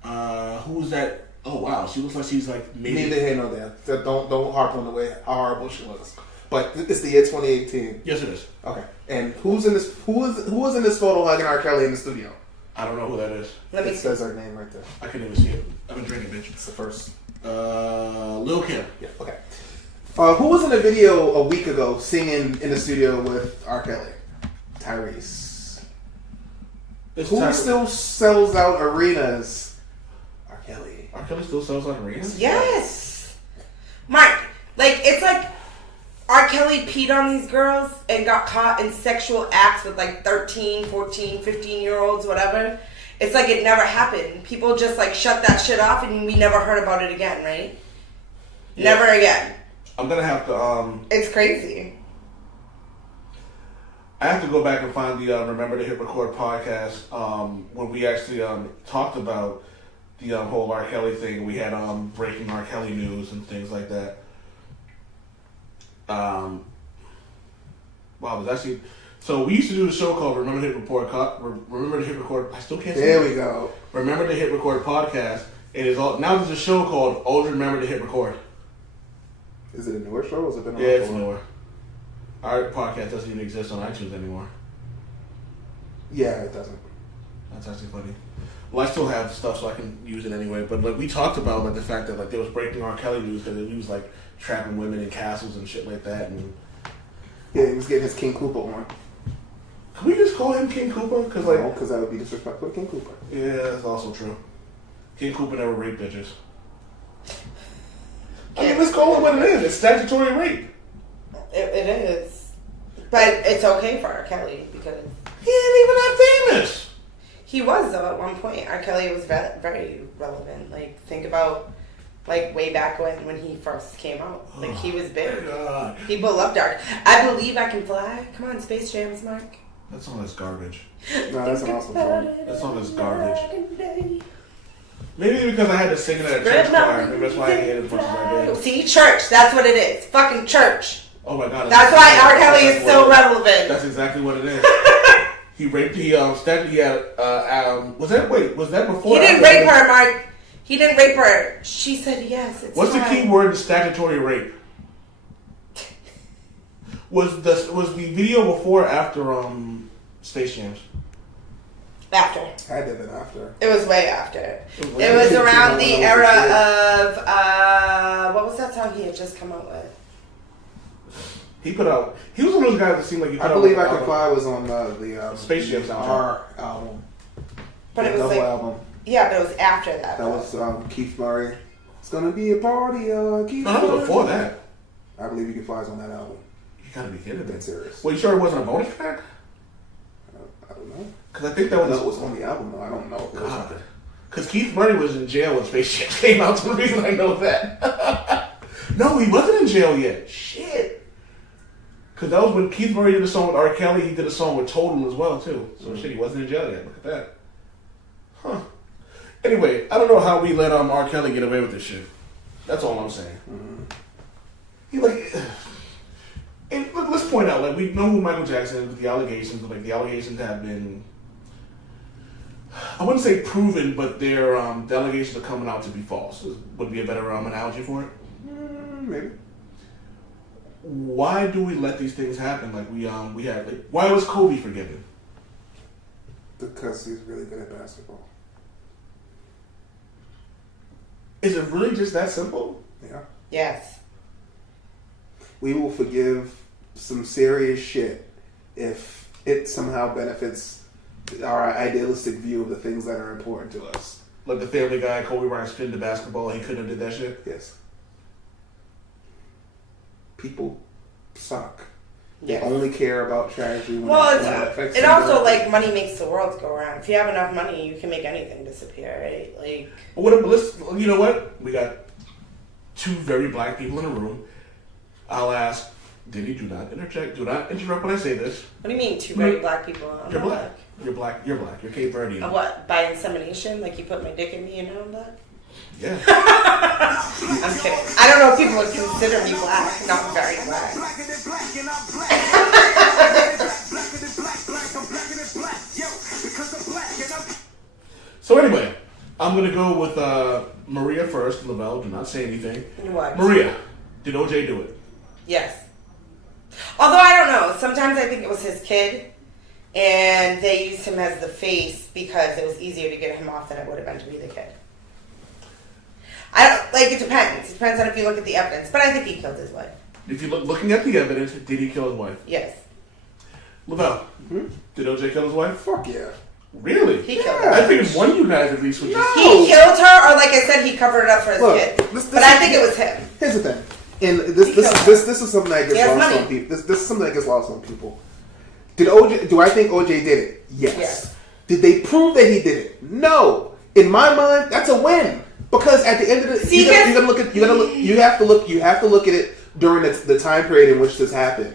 Who was that? Oh wow, she looks like she's like maybe. Neither here nor there. Don't harp on the way how horrible she looks. But it's the year 2018. Yes, it is. Okay. And who's in this? Who was in this photo hugging R. Kelly in the studio? I don't know who that is. It says her name right there. I can't even see it. I've been drinking, bitch. It's the first. Lil' Kim. Yeah. Okay. Who was in a video a week ago singing in the studio with R. Kelly? Tyrese. Who still sells out arenas? R. Kelly. R. Kelly still sells out arenas? Yes. Mark, it's like R. Kelly peed on these girls and got caught in sexual acts with 13, 14, 15-year-olds, whatever. It's like it never happened. People just shut that shit off and we never heard about it again, right? Yeah. Never again. I'm gonna have to It's crazy. I have to go back and find the Remember to Hit Record podcast when we actually talked about the whole R. Kelly thing. We had breaking R. Kelly news and things like that. Wow, there's actually. So we used to do a show called Remember to Hit Record. I still can't. There we go. Remember to Hit Record podcast. It is all now. There's a show called Always Remember to Hit Record. Is it a newer show? Or has it been? Yeah, it's newer. Our podcast doesn't even exist on iTunes anymore. Yeah, it doesn't. That's actually funny. Well, I still have stuff, so I can use it anyway. But we talked about the fact that there was breaking R. Kelly news because he was trapping women in castles and shit like that. And yeah, he was getting his King Koopa on. Can we just call him King Koopa? Because that would be disrespectful to King Koopa. Yeah, that's also true. King Koopa never raped bitches. I mean, let's call it what it is. It's statutory rape. It is. But it's okay for R. Kelly because he ain't even that famous. He was, though, at one point. R. Kelly was very relevant. Think about, way back when he first came out. He was big. God. People loved R. I Believe I Can Fly. Come on, Space Jams, Mark. That song is garbage. No, that's an awesome song. That song is garbage. Maybe because I had to sing it at a church choir. Maybe that's why I hated it as much as I did. See, church. That's what it is. Fucking church. Oh my God. That's why R. Kelly is so relevant. That's exactly what it is. He raped. Was that before? He didn't rape her, Mark. He didn't rape her. She said yes. What's the key word in statutory rape? Was the video before or after Space Jams? After. I did it after. It was way after. It was around the era of what was that song he had just come out with? He was one of those guys that seemed like he put I Believe I Can Fly was on the Space Jam R album. But it was double album. Yeah, but it was after that. That was Keith Murray. It's gonna be a party, Keith Murray. No, that was before that. I Believe You Can Fly is on that album. You gotta be kidding me. That's serious. Well, you sure it wasn't a bonus track? I don't know. Because I think that was on the album, though. I don't know. God. Because Keith Murray was in jail when Space Jam came out. That's the reason I know that. No, he wasn't in jail yet. Shit. Because that was when Keith Murray did a song with R. Kelly. He did a song with Total as well, too. So shit, he wasn't in jail yet. Look at that. Huh. Anyway, I don't know how we let R. Kelly get away with this shit. That's all I'm saying. Mm-hmm. And let's point out, we know who Michael Jackson is with the allegations. The allegations have been, I wouldn't say proven, but the allegations are coming out to be false. Would be a better analogy for it. Maybe. Why do we let these things happen? Like we had. Like, why was Kobe forgiven? Because he's really good at basketball. Is it really just that simple? Yeah. Yes. We will forgive some serious shit if it somehow benefits our idealistic view of the things that are important to us. Like the Family Guy, Kobe Bryant spin the basketball, he couldn't have did that shit? Yes. People suck. Yes. They only care about tragedy when Well, it affects it them also directly. like money makes the world go round. If you have enough money, you can make anything disappear, right? Like, You know what? We got two very black people in a room. I'll ask, Diddy, do not interject. Do not interrupt when I say this. what do you mean, two very black people? I'm You're not black. You're black. You're black. You're Cape Verdean. What, by insemination? Like you put my dick in me and now I'm black? Yeah. I'm kidding. I don't know if people would consider me black. Not very black. So anyway, I'm gonna go with Maria first. Lavelle, do not say anything. What? Maria, did OJ do it? Yes. Although I don't know. Sometimes I think it was his kid. And they used him as the face because it was easier to get him off than it would have been to be the kid. I don't, like, it depends. It depends on if you look at the evidence. But I think he killed his wife. If you looking at the evidence, did he kill his wife? Yes. Lavelle, did OJ kill his wife? Fuck yeah. Really? He killed her. I figured one of you guys at least would just... He killed her, or like I said, he covered it up for his Look, kid. this But I think it was him. Here's the thing. And this is something that gets He has lost money. on people. This is something that gets lost on people. Do I think OJ did it? Yes. Yes. Did they prove that he did it? No. In my mind, that's a win. Because at the end of the See, you have to look at it during the time period in which this happened.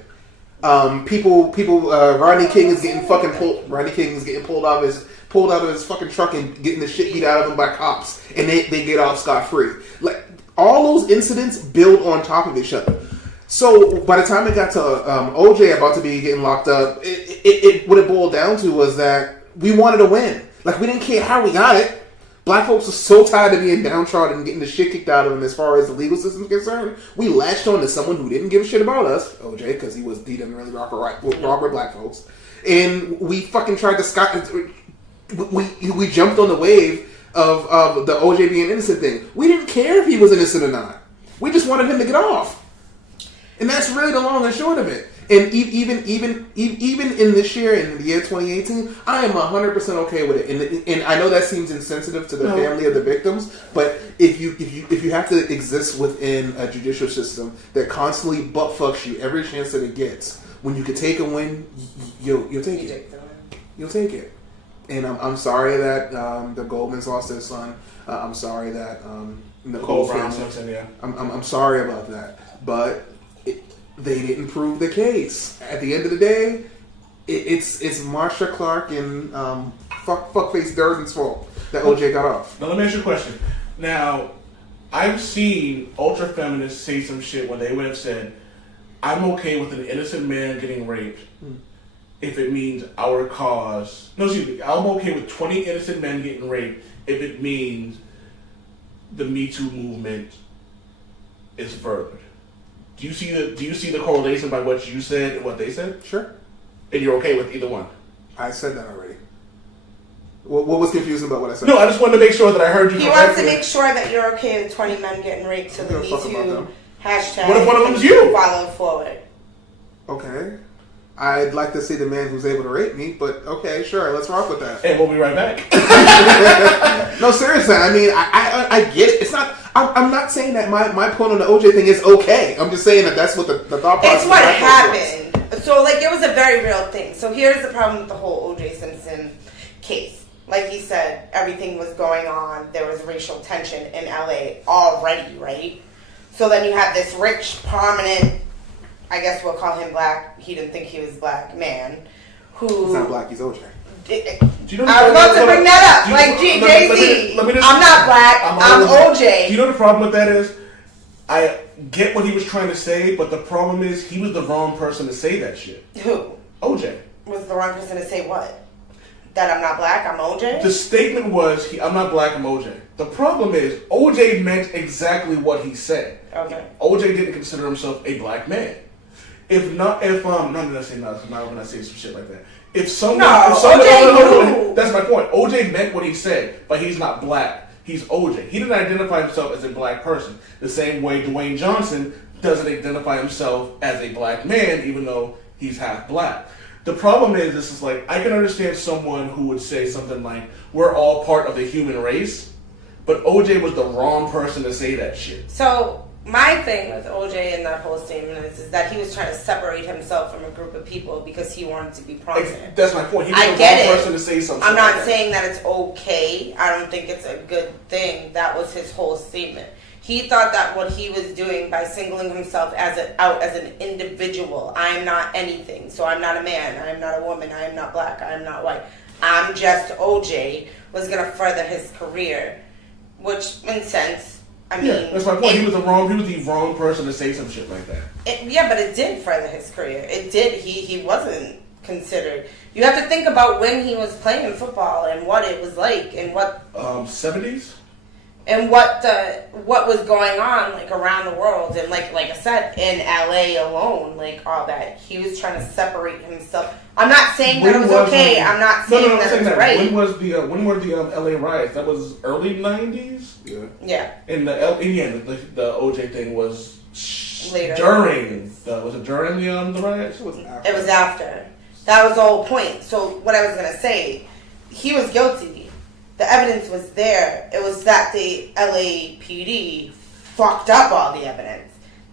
Rodney King is getting fucking pulled. Rodney King is getting pulled out of his fucking truck and getting the shit beat out of him by cops, and they get off scot free. Like all those incidents build on top of each other. So by the time it got to OJ about to be getting locked up, what it boiled down to was that we wanted to win. Like we didn't care how we got it. Black folks are so tired of being downtrodden and getting the shit kicked out of them as far as the legal system is concerned. We latched on to someone who didn't give a shit about us, OJ, because he didn't really rob black folks. And we fucking tried to we jumped on the wave of the OJ being innocent thing. We didn't care if he was innocent or not. We just wanted him to get off. And that's really the long and short of it. And even in this year, in the year 2018, I am 100% okay with it. And I know that seems insensitive to the family of the victims, but if you have to exist within a judicial system that constantly butt fucks you every chance that it gets, when you can take a win, you'll take it. You'll take it. And I'm sorry that the Goldmans lost their son. I'm sorry that Nicole Brown family. Simpson, yeah. I'm sorry about that, but they didn't prove the case. At the end of the day, it's Marsha Clark and fuckface Durden's fault that OJ got off. Now let me ask you a question. Now, I've seen ultra feminists say some shit when they would have said, "I'm okay with an innocent man getting raped if it means our cause." No, excuse me. I'm okay with 20 innocent men getting raped if it means the Me Too movement is furthered. Do you see the correlation by what you said and what they said? Sure. And you're okay with either one? I said that already. What was confusing about what I said? No, I just wanted to make sure that I heard you He correctly. wants to make sure that you're okay with 20 men getting raped, so the Who Me gives a fuck about Too them? hashtag What if one of them's you? followed forward. Okay. I'd like to see the man who's able to rape me, but okay, sure, let's rock with that. And we'll be right back. No, seriously, I mean, I get it. It's not. I'm not saying that my point on the OJ thing is okay. I'm just saying that that's what the thought process. It's what was. happened. So, like, it was a very real thing. So here's the problem with the whole OJ Simpson case. Like he said, everything was going on. There was racial tension in LA already, right? So then you have this rich, prominent, I guess we'll call him black. He didn't think he was black man. Who? He's not black. He's OJ. Do you know I was about to bring that up. Like Jay-Z. let me just- I'm not black. I'm OJ. Do you know the problem with that is? I get what he was trying to say, but the problem is he was the wrong person to say that shit. Who? OJ. Was the wrong person to say what? That I'm not black, I'm OJ? The statement was, I'm not black, I'm OJ. The problem is OJ meant exactly what he said. Okay. OJ didn't consider himself a black man. I'm not gonna say nothing. I'm not gonna say some shit like that. If someone, OJ that's my point. OJ meant what he said, but he's not black. He's OJ. He didn't identify himself as a black person. The same way Dwayne Johnson doesn't identify himself as a black man, even though he's half black. The problem is, this is like, I can understand someone who would say something like, we're all part of the human race, but OJ was the wrong person to say that shit. So, my thing with OJ and that whole statement is that he was trying to separate himself from a group of people because he wanted to be prominent. That's my point. He was I the get wrong it. person to say something I'm not like saying that it's okay. I don't think it's a good thing. That was his whole statement. He thought that what he was doing by singling himself out as an individual, I am not anything. So I'm not a man, I am not a woman, I am not black, I am not white. I'm just OJ, was going to further his career. Which, in sense, I mean... Yeah, that's my point. He was the wrong person to say some shit like that. Yeah, but it did further his career. It did. He wasn't considered. You have to think about when he was playing football and what it was like and what... 70s? And what was going on like around the world, and like I said, in LA alone, like all that. He was trying to separate himself. I'm not saying that it was okay. I'm not saying that it's right. When were the LA riots? That was early 90s. Yeah. And the OJ thing was later. Was it during the riots? It was after. It was after. That was the whole point. So what I was gonna say, he was guilty. The evidence was there. It was that the LAPD fucked up all the evidence.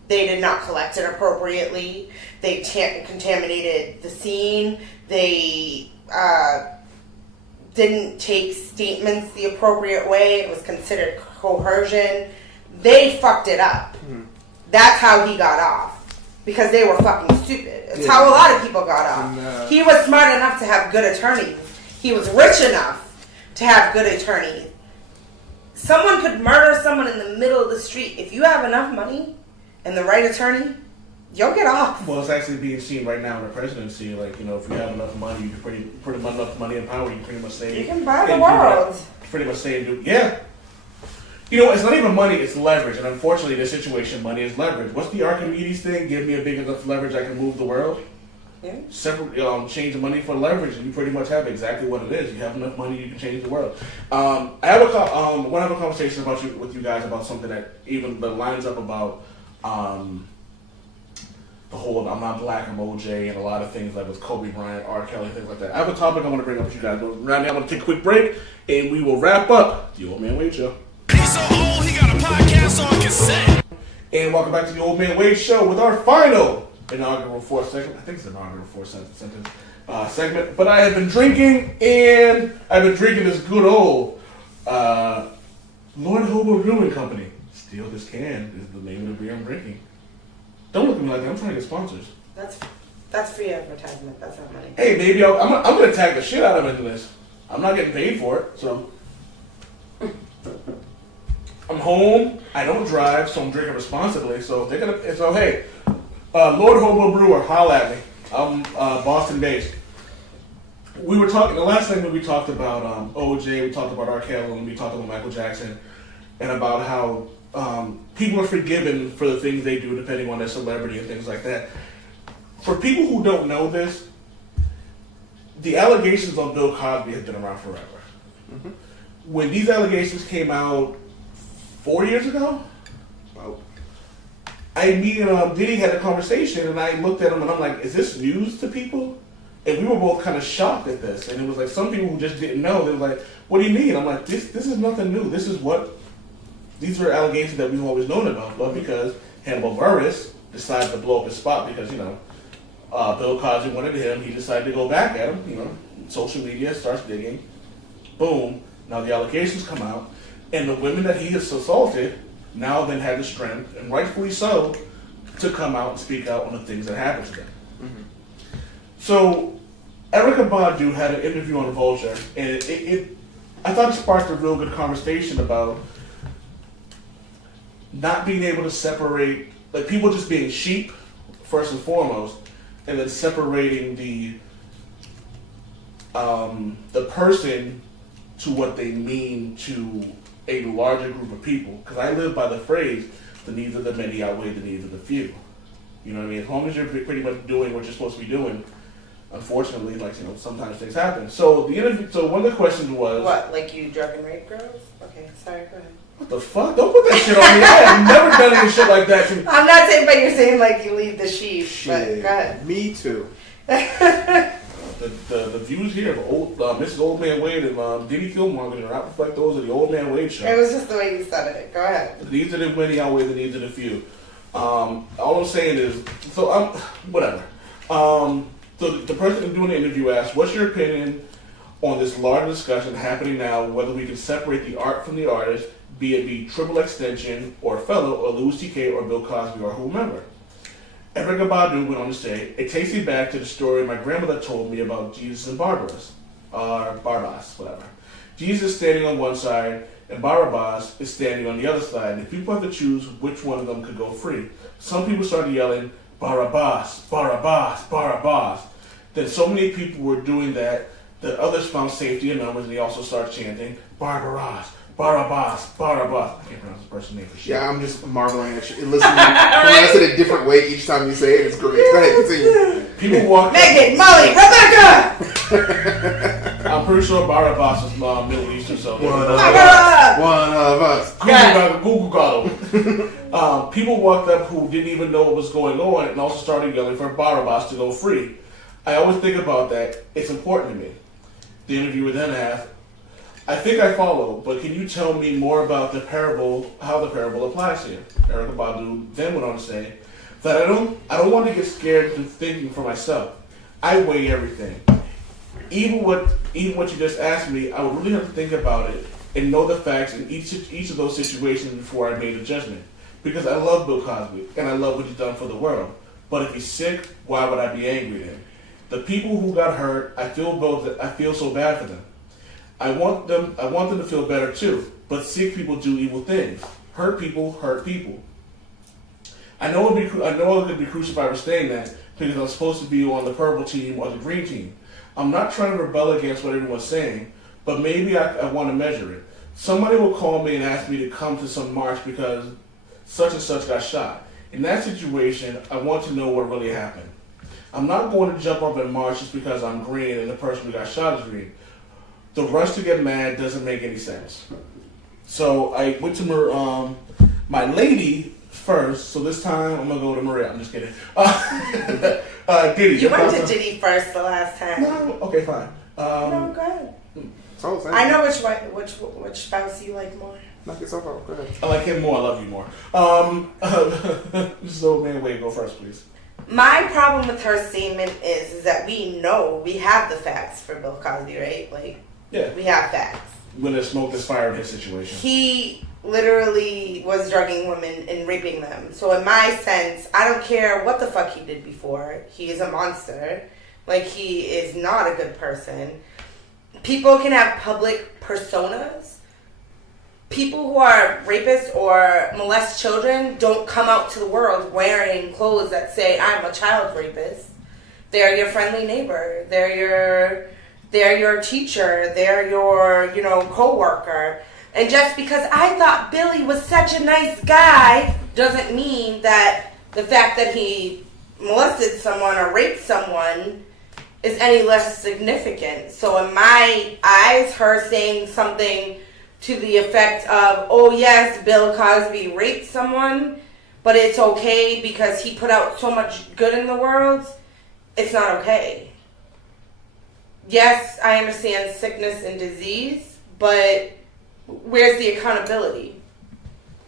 They did not collect it appropriately. They contaminated the scene. They didn't take statements the appropriate way. It was considered coercion. They fucked it up. That's how he got off. Because they were fucking stupid. It's how a lot of people got off. He was smart enough to have good attorneys. He was rich enough to have good attorneys. Someone could murder someone in the middle of the street. If you have enough money and the right attorney, you'll get off. Well, it's actually being seen right now in the presidency. Like, if you have enough money, you can pretty much enough money and power, you can pretty much say... You can buy the world. Pretty much say and do... Yeah. It's not even money, it's leverage. And unfortunately, in this situation, money is leverage. What's the Archimedes thing? Give me a big enough leverage, I can move the world. Yeah. Change the money for leverage, and you pretty much have exactly what it is. You have enough money, you can change the world. I want to have a conversation with you guys about something that even that lines up about the whole I'm not black, I'm OJ, and a lot of things like with Kobe Bryant, R. Kelly, things like that. I have a topic I want to bring up with you guys. Right now, I'm going to take a quick break, and we will wrap up the Old Man Wade Show. He's so old, he got a podcast on cassette. And welcome back to the Old Man Wade Show with our final inaugural fourth segment. I think it's the inaugural fourth sentence segment. But I have been drinking, and I've been drinking this good old Lord Hobo Brewing Company. Steal This Can is the name of the beer I'm drinking. Don't look at me like that. I'm trying to get sponsors. That's free advertisement. That's not money. Hey, maybe I'm going to tag the shit out of into this. I'm not getting paid for it, so... I'm home. I don't drive, so I'm drinking responsibly. So they're gonna. So hey, Lord Hobo Brewer, holla at me. I'm Boston based. We were talking the last segment. We talked about OJ. We talked about R. Kelly, and we talked about Michael Jackson, and about how people are forgiven for the things they do depending on their celebrity and things like that. For people who don't know this, the allegations on Bill Cosby have been around forever. Mm-hmm. When these allegations came out 4 years ago, me and Diddy had a conversation, and I looked at him and I'm like, is this news to people? And we were both kind of shocked at this. And it was like some people who just didn't know, they were like, what do you mean? I'm like, this is nothing new. These are allegations that we've always known about. But because Hannibal Buress decided to blow up his spot because, Bill Cosby wanted him, he decided to go back at him, social media starts digging. Boom. Now the allegations come out. And the women that he has assaulted now then had the strength, and rightfully so, to come out and speak out on the things that happened to them. Mm-hmm. So, Erykah Badu had an interview on Vulture, and I thought it sparked a real good conversation about not being able to separate, like people just being sheep, first and foremost, and then separating the person to what they mean to a larger group of people. Because I live by the phrase, the needs of the many outweigh the needs of the few. You know what I mean? As long as you're pretty much doing what you're supposed to be doing, unfortunately, sometimes things happen. So one of the questions was... What, like you drug and rape girls? Okay, sorry, go ahead. What the fuck? Don't put that shit on me. I have never done any shit like that. I'm not saying, but you're saying like you lead the sheep. But go ahead. Me too. The views here of Mrs. Old Man Wade and Diddy Killmonger do not reflect those of the Old Man Wade show. It was just the way you said it. Go ahead. The needs of the many outweigh the needs of the few. All I'm saying is, whatever. So the person doing the interview asked, what's your opinion on this larger discussion happening now, whether we can separate the art from the artist, be it Triple Extension or Fellow or Louis C.K. or Bill Cosby or whomever? Erykah Badu went on to say, it takes me back to the story my grandmother told me about Jesus and Barabbas, whatever. Jesus standing on one side and Barabbas is standing on the other side, and people have to choose which one of them could go free. Some people started yelling, Barabbas, Barabbas, Barabbas. Then so many people were doing that others found safety in numbers, and they also started chanting, Barabbas, Barabbas, Barabbas. I can't pronounce the person's name for shit. Yeah, I'm just marveling at you. Listen, pronounce it a different way each time you say it. It's great. Go ahead, continue. People walked Megan, Molly, Rebecca! I'm pretty sure Barabbas was Middle Eastern, so One of us. Google got him. People walked up who didn't even know what was going on and also started yelling for Barabbas to go free. I always think about that. It's important to me. The interviewer then asked, I think I follow, but can you tell me more about the parable, how the parable applies here? Erykah Badu then went on to say that I don't want to get scared into thinking for myself. I weigh everything. Even what you just asked me, I would really have to think about it and know the facts in each of those situations before I made a judgment. Because I love Bill Cosby and I love what he's done for the world. But if he's sick, why would I be angry at him? The people who got hurt, I feel so bad for them. I want them to feel better too. But sick people do evil things. Hurt people. I know I could be crucified for saying that because I'm supposed to be on the purple team or the green team. I'm not trying to rebel against what everyone's saying, but maybe I want to measure it. Somebody will call me and ask me to come to some march because such and such got shot. In that situation, I want to know what really happened. I'm not going to jump up and march just because I'm green and the person who got shot is green. The rush to get mad doesn't make any sense. So I went to my lady first, so this time I'm going to go to Maria. I'm just kidding. Diddy. You went to Diddy first the last time. No, okay, fine. No, go ahead. So I know which spouse you like more. knock yourself out. Go ahead. I like him more. I love you more. So, man, wait, go first, please. My problem with her statement is that we know we have the facts for Bill Cosby, right? Like, Yeah. we have facts. When there's smoke, there's fire in his situation. He literally was drugging women and raping them. So in my sense, I don't care what the fuck he did before. He is a monster. Like, he is not a good person. People can have public personas. People who are rapists or molest children don't come out to the world wearing clothes that say, I'm a child rapist. They're your friendly neighbor. They're your teacher. They're your, co-worker. And just because I thought Billy was such a nice guy doesn't mean that the fact that he molested someone or raped someone is any less significant. So in my eyes, her saying something to the effect of, oh yes, Bill Cosby raped someone, but it's okay because he put out so much good in the world, it's not okay. Yes, I understand sickness and disease, but where's the accountability?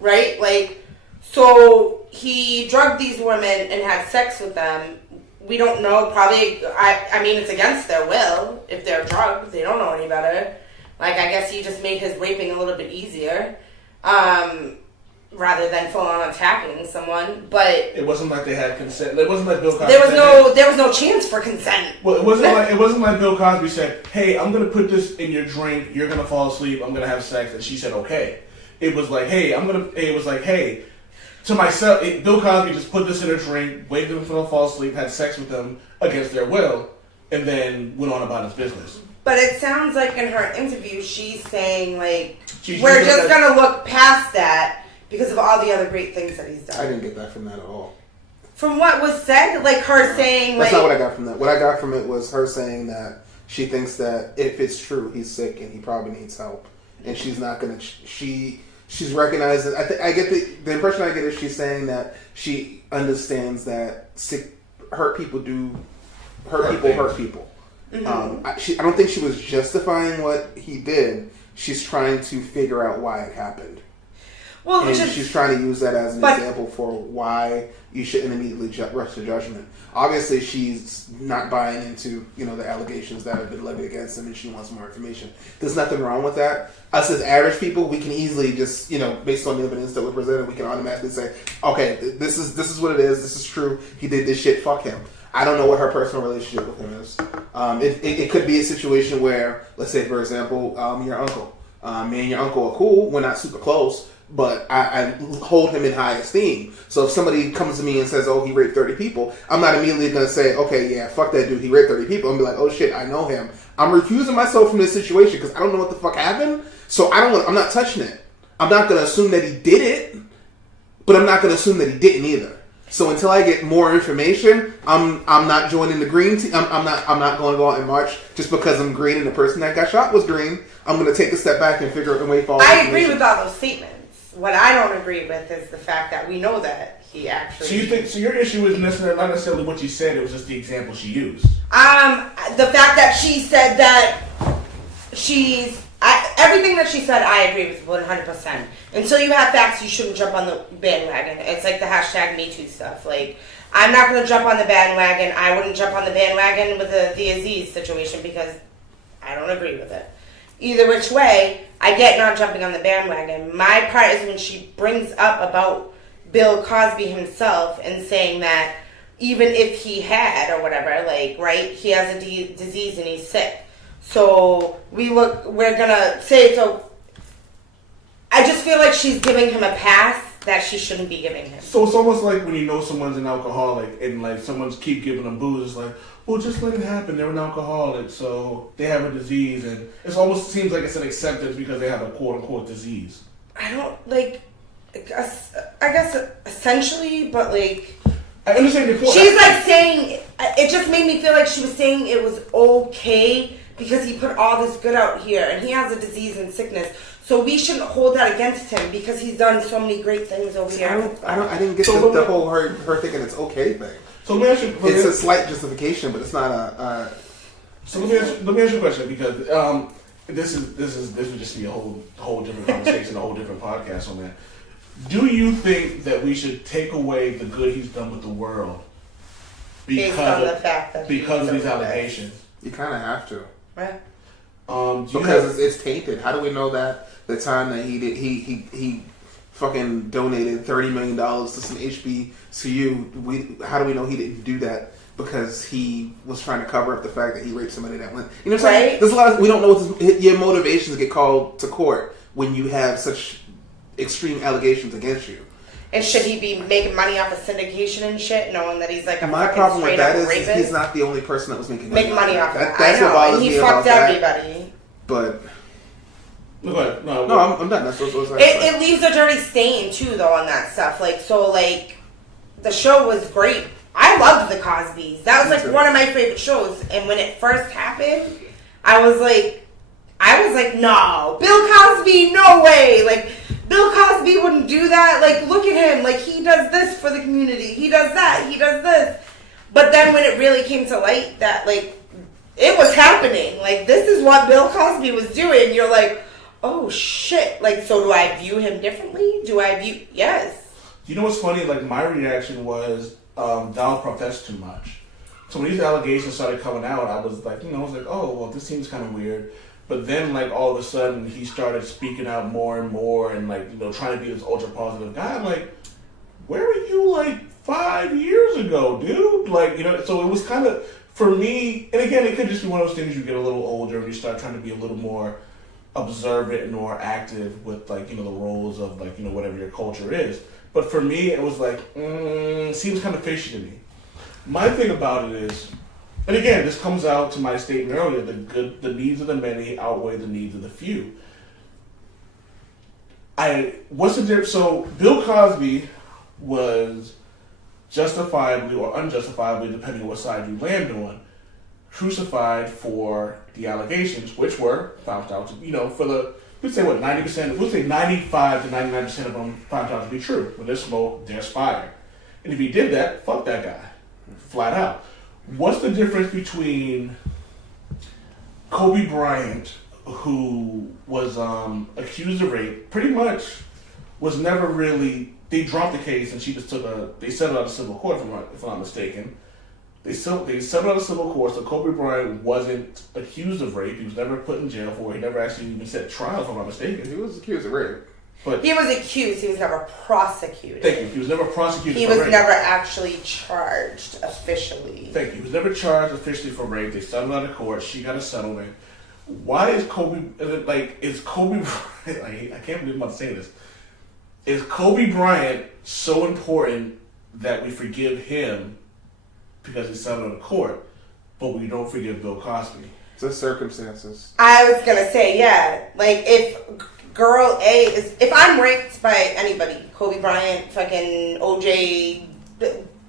Right? Like, so he drugged these women and had sex with them. We don't know, probably, I mean, it's against their will. If they're drugged, they don't know any better. Like, I guess he just made his raping a little bit easier, rather than full on attacking someone. But it wasn't like they had consent. It wasn't like Bill Cosby. There was no chance for consent. Well, it wasn't like Bill Cosby said, "Hey, I'm gonna put this in your drink. You're gonna fall asleep. I'm gonna have sex," and she said, "Okay." It was like, "Hey, to myself." Bill Cosby just put this in her drink, waited for them to fall asleep, had sex with them against their will, and then went on about his business. But it sounds like in her interview, she's saying, like, we're just going to look past that because of all the other great things that he's done. I didn't get that from that at all. From what was said? Like, her saying, That's like... not what I got from that. What I got from it was her saying that she thinks that if it's true, he's sick and he probably needs help. And she's not going to... She's recognizing... I get the impression I get is she's saying that she understands that hurt people hurt people. Mm-hmm. I don't think she was justifying what he did. She's trying to figure out why it happened. Well, and she's trying to use that as an example for why you shouldn't immediately rush to judgment. Obviously, she's not buying into the allegations that have been levied against him, and she wants more information. There's nothing wrong with that. Us as average people, we can easily just based on the evidence that we're presented, we can automatically say, okay, this is what it is. This is true. He did this shit. Fuck him. I don't know what her personal relationship with him is. It could be a situation where, let's say, for example, your uncle. Me and your uncle are cool. We're not super close, but I hold him in high esteem. So if somebody comes to me and says, oh, he raped 30 people, I'm not immediately going to say, okay, yeah, fuck that dude, he raped 30 people. I'm going to be like, oh shit, I know him. I'm recusing myself from this situation because I don't know what the fuck happened. So I'm not touching it. I'm not going to assume that he did it, but I'm not going to assume that he didn't either. So until I get more information, I'm not joining the green team. I'm not going to go out and march just because I'm green and the person that got shot was green. I'm going to take a step back and figure out a way forward. I agree with all those statements. What I don't agree with is the fact that we know that he actually... So your issue is not necessarily what she said, it was just the example she used. The fact that she said that everything that she said, I agree with 100%. Until you have facts, you shouldn't jump on the bandwagon. It's like the hashtag #MeToo stuff. Like, I'm not going to jump on the bandwagon. I wouldn't jump on the bandwagon with the Aziz situation because I don't agree with it. Either which way, I get not jumping on the bandwagon. My part is when she brings up about Bill Cosby himself and saying that even if he had or whatever, like, right, he has a disease and he's sick. So we're gonna say, so I just feel like she's giving him a pass that she shouldn't be giving him. So it's almost like when you know someone's an alcoholic and like someone's keep giving them booze, it's like, well, just let it happen. They're an alcoholic, so they have a disease, and it almost seems like it's an acceptance because they have a quote unquote disease. I don't like. I guess essentially, but like. I understand your point. She's like saying it just made me feel like she was saying it was okay because he put all this good out here and he has a disease and sickness. So we shouldn't hold that against him because he's done so many great things over here. I didn't get the whole her thinking it's okay thing. So let me ask you. It's a slight justification, but it's not a. So let me ask you a question because this would just be a whole different conversation, a whole different podcast on that. Do you think that we should take away the good he's done with the world because of these allegations? You kind of have to. Right. Because it's tainted. How do we know that the time that he fucking donated $30 million to some HBCU, how do we know he didn't do that because he was trying to cover up the fact that he raped somebody that went... You know what I'm saying? There's a lot of... We don't know what your motivations get called to court when you have such extreme allegations against you. And should he be making money off of syndication and shit, knowing that he's like a My problem with that is he's not the only person that was making money off of that. That's I know, what bothers and he me fucked about everybody. That. But... No, I'm done. That's what it leaves a dirty stain too, though, on that stuff. Like, so, like, the show was great. I loved the Cosbys. That was like one of my favorite shows. And when it first happened, I was like, no, Bill Cosby, no way. Like, Bill Cosby wouldn't do that. Like, look at him. Like, he does this for the community. He does that. He does this. But then when it really came to light that, like, it was happening. Like, this is what Bill Cosby was doing. You're like, oh, shit. Like, so do I view him differently? Yes. You know what's funny? Like, my reaction was, Donald professed too much. So when these allegations started coming out, I was like, oh, well, this seems kind of weird. But then, like, all of a sudden, he started speaking out more and more and, like, trying to be this ultra-positive guy. I'm like, where were you, like, 5 years ago, dude? Like, so it was kind of, for me, and again, it could just be one of those things you get a little older and you start trying to be a little more observant and more active with, like, the roles of, like, whatever your culture is. But for me, it was like, seems kind of fishy to me. My thing about it is, And again, this comes out to my statement earlier: the needs of the many outweigh the needs of the few. What's the difference? So Bill Cosby was justifiably or unjustifiably, depending on what side you land on, crucified for the allegations, which were found out to, we'd say 90%, we'd say 95 to 99% of them found out to be true. When there's smoke, there's fire. And if he did that, fuck that guy. Flat out. What's the difference between Kobe Bryant, who was accused of rape, pretty much was never really, they dropped the case and she just they settled out of civil court, if I'm not mistaken. They settled out of civil court, so Kobe Bryant wasn't accused of rape. He was never put in jail for it. He never actually even set trial, if I'm not mistaken. He was accused of rape. But he was accused. He was never prosecuted. Thank you. He was never prosecuted for rape. He was never actually charged officially. Thank you. He was never charged officially for rape. They settled out of court. She got a settlement. Why is Kobe, is Kobe Bryant, I can't believe I'm about to say this. Is Kobe Bryant so important that we forgive him because he settled out of court, but we don't forgive Bill Cosby? It's the circumstances. I was going to say, yeah. Like, if girl A is, if I'm raped by anybody, Kobe Bryant, fucking OJ,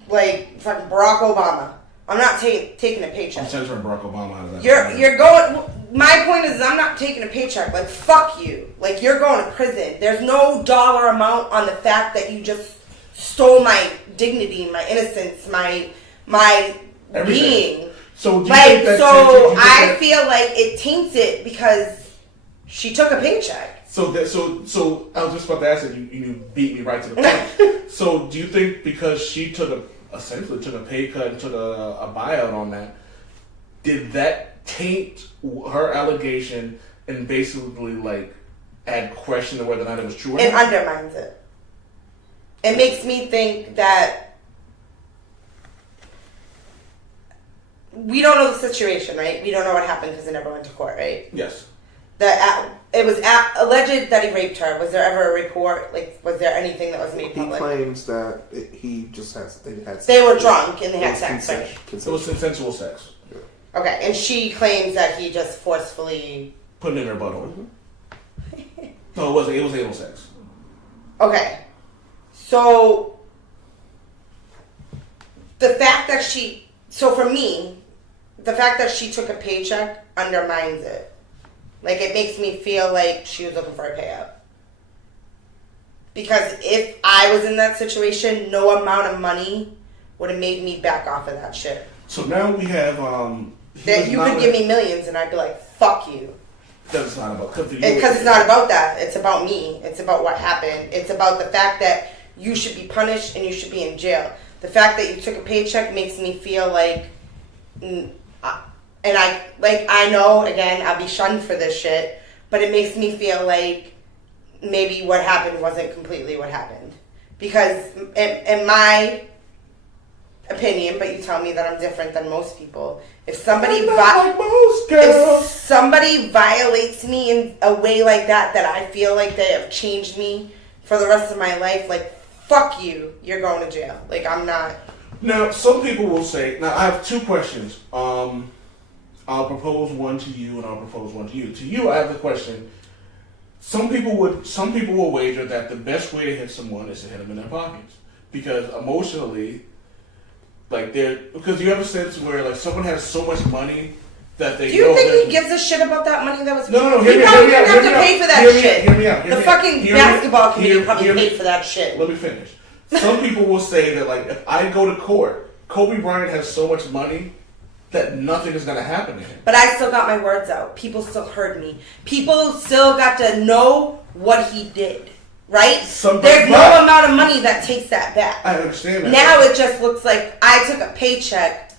like, fucking Barack Obama, I'm not taking a paycheck. I'm censoring Barack Obama out of that. You're going, my point is I'm not taking a paycheck. Like, fuck you. Like, you're going to prison. There's no dollar amount on the fact that you just stole my dignity, my innocence, my being. So do you think that I feel like it taints it because she took a paycheck. So I was just about to ask that you beat me right to the point. So do you think because she essentially took a pay cut and took a buyout on that, did that taint her allegation and basically like add question to whether or not it was true or not? It undermines it. It makes me think that we don't know the situation, right? We don't know what happened because it never went to court, right? Yes. It was alleged that he raped her. Was there ever a report? Like, was there anything that was made public? He claims that he just had sex. They were drunk and they had sex. It was consensual sex. Yeah. Okay, and she claims that he just forcefully put it in her butthole. No, it wasn't. It was anal sex. Okay, so the fact that for me, the fact that she took a paycheck undermines it. Like, it makes me feel like she was looking for a payout. Because if I was in that situation, no amount of money would have made me back off of that shit. So now we have that you could give me millions and I'd be like, fuck you. Because it's not about because it's not about that. It's about me. It's about what happened. It's about the fact that you should be punished and you should be in jail. The fact that you took a paycheck makes me feel like, and I know, again, I'll be shunned for this shit, but it makes me feel like maybe what happened wasn't completely what happened. Because in my opinion, but you tell me that I'm different than most people, if somebody violates me in a way like that I feel like they have changed me for the rest of my life, like, fuck you, you're going to jail. Like, I'm not. Now, some people will say, now I have two questions. I'll propose one to you and I'll propose one to you. To you, I have the question. Some people will wager that the best way to hit someone is to hit them in their pockets. Because emotionally, because you have a sense where, like, someone has so much money that they. Do you think he gives a shit about that money that was? No. He probably didn't have to pay for that shit. Hear me out. The fucking basketball committee probably paid for that shit. Let me finish. Some people will say that, like, if I go to court, Kobe Bryant has so much money that nothing is going to happen to him. But I still got my words out. People still heard me. People still got to know what he did. Right? There's no amount of money that takes that back. I understand that. Now it just looks like I took a paycheck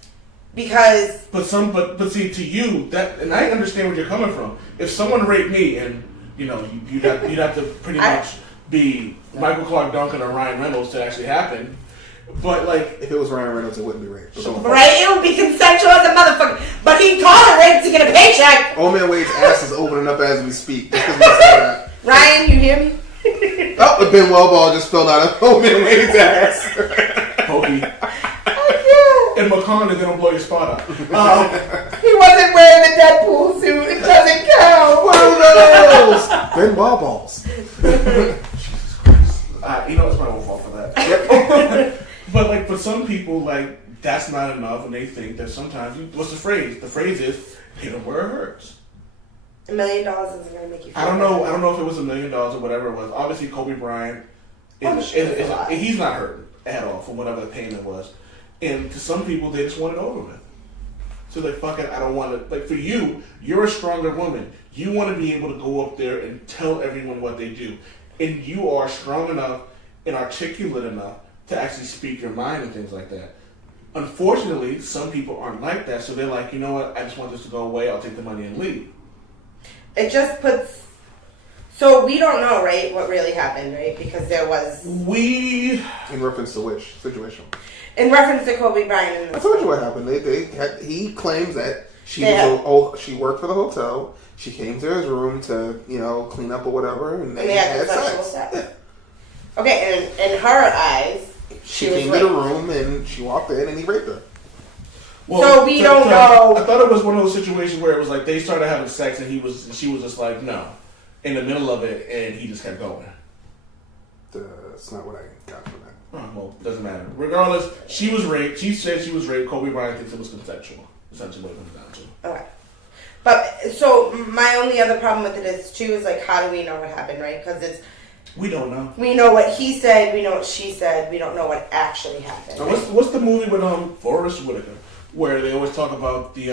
because. But see, to you, that, and I understand where you're coming from. If someone raped me, and you'd have to pretty much be Michael Clark Duncan or Ryan Reynolds to actually happen. But, like, if it was Ryan Reynolds, it wouldn't be rape. Right? It would be consensual as a motherfucker. But he called it rape to get a paycheck. Old Man Wade's ass is opening up as we speak. Ryan, you hear me? Oh, the Ben Wellball just fell out of Old Man Wade's ass. Pokey. in Wakanda, they don't blow your spot up. He wasn't wearing the Deadpool suit. It doesn't count. One of those. Benoit balls. You know, it's my own fault for that. But like for some people, like that's not enough, and they think that sometimes what's the phrase? The phrase is hit them where it hurts. $1 million isn't going to make you feel I don't know if it was $1 million or whatever it was. Obviously, Kobe Bryant he's not hurting at all from whatever the payment was. And to some people, they just want it over with. So like, fuck it, I don't want to. Like for you, you're a stronger woman. You want to be able to go up there and tell everyone what they do, and you are strong enough and articulate enough to actually speak your mind and things like that. Unfortunately, some people aren't like that, so they're like, you know what, I just want this to go away, I'll take the money and leave. It just puts... So we don't know, right, what really happened, right? Because there was... In reference to which situation? In reference to Kobe Bryant. I told you what happened. He claims that she worked for the hotel. She came to his room to, clean up or whatever, and they had sex. Yeah. Okay, and in her eyes, she came to the room and she walked in and he raped her. Well, so we don't know. I thought it was one of those situations where it was like they started having sex and she was just like no, in the middle of it, and he just kept going. That's not what I got from that. Oh, well, doesn't matter. Regardless, she was raped. She said she was raped. Kobe Bryant thinks it was consensual. Essentially, what it comes down to. Okay. But so my only other problem with it is too is like how do we know what happened, right? Because we don't know. We know what he said. We know what she said. We don't know what actually happened. So what's the movie with Forrest Whitaker where they always talk about the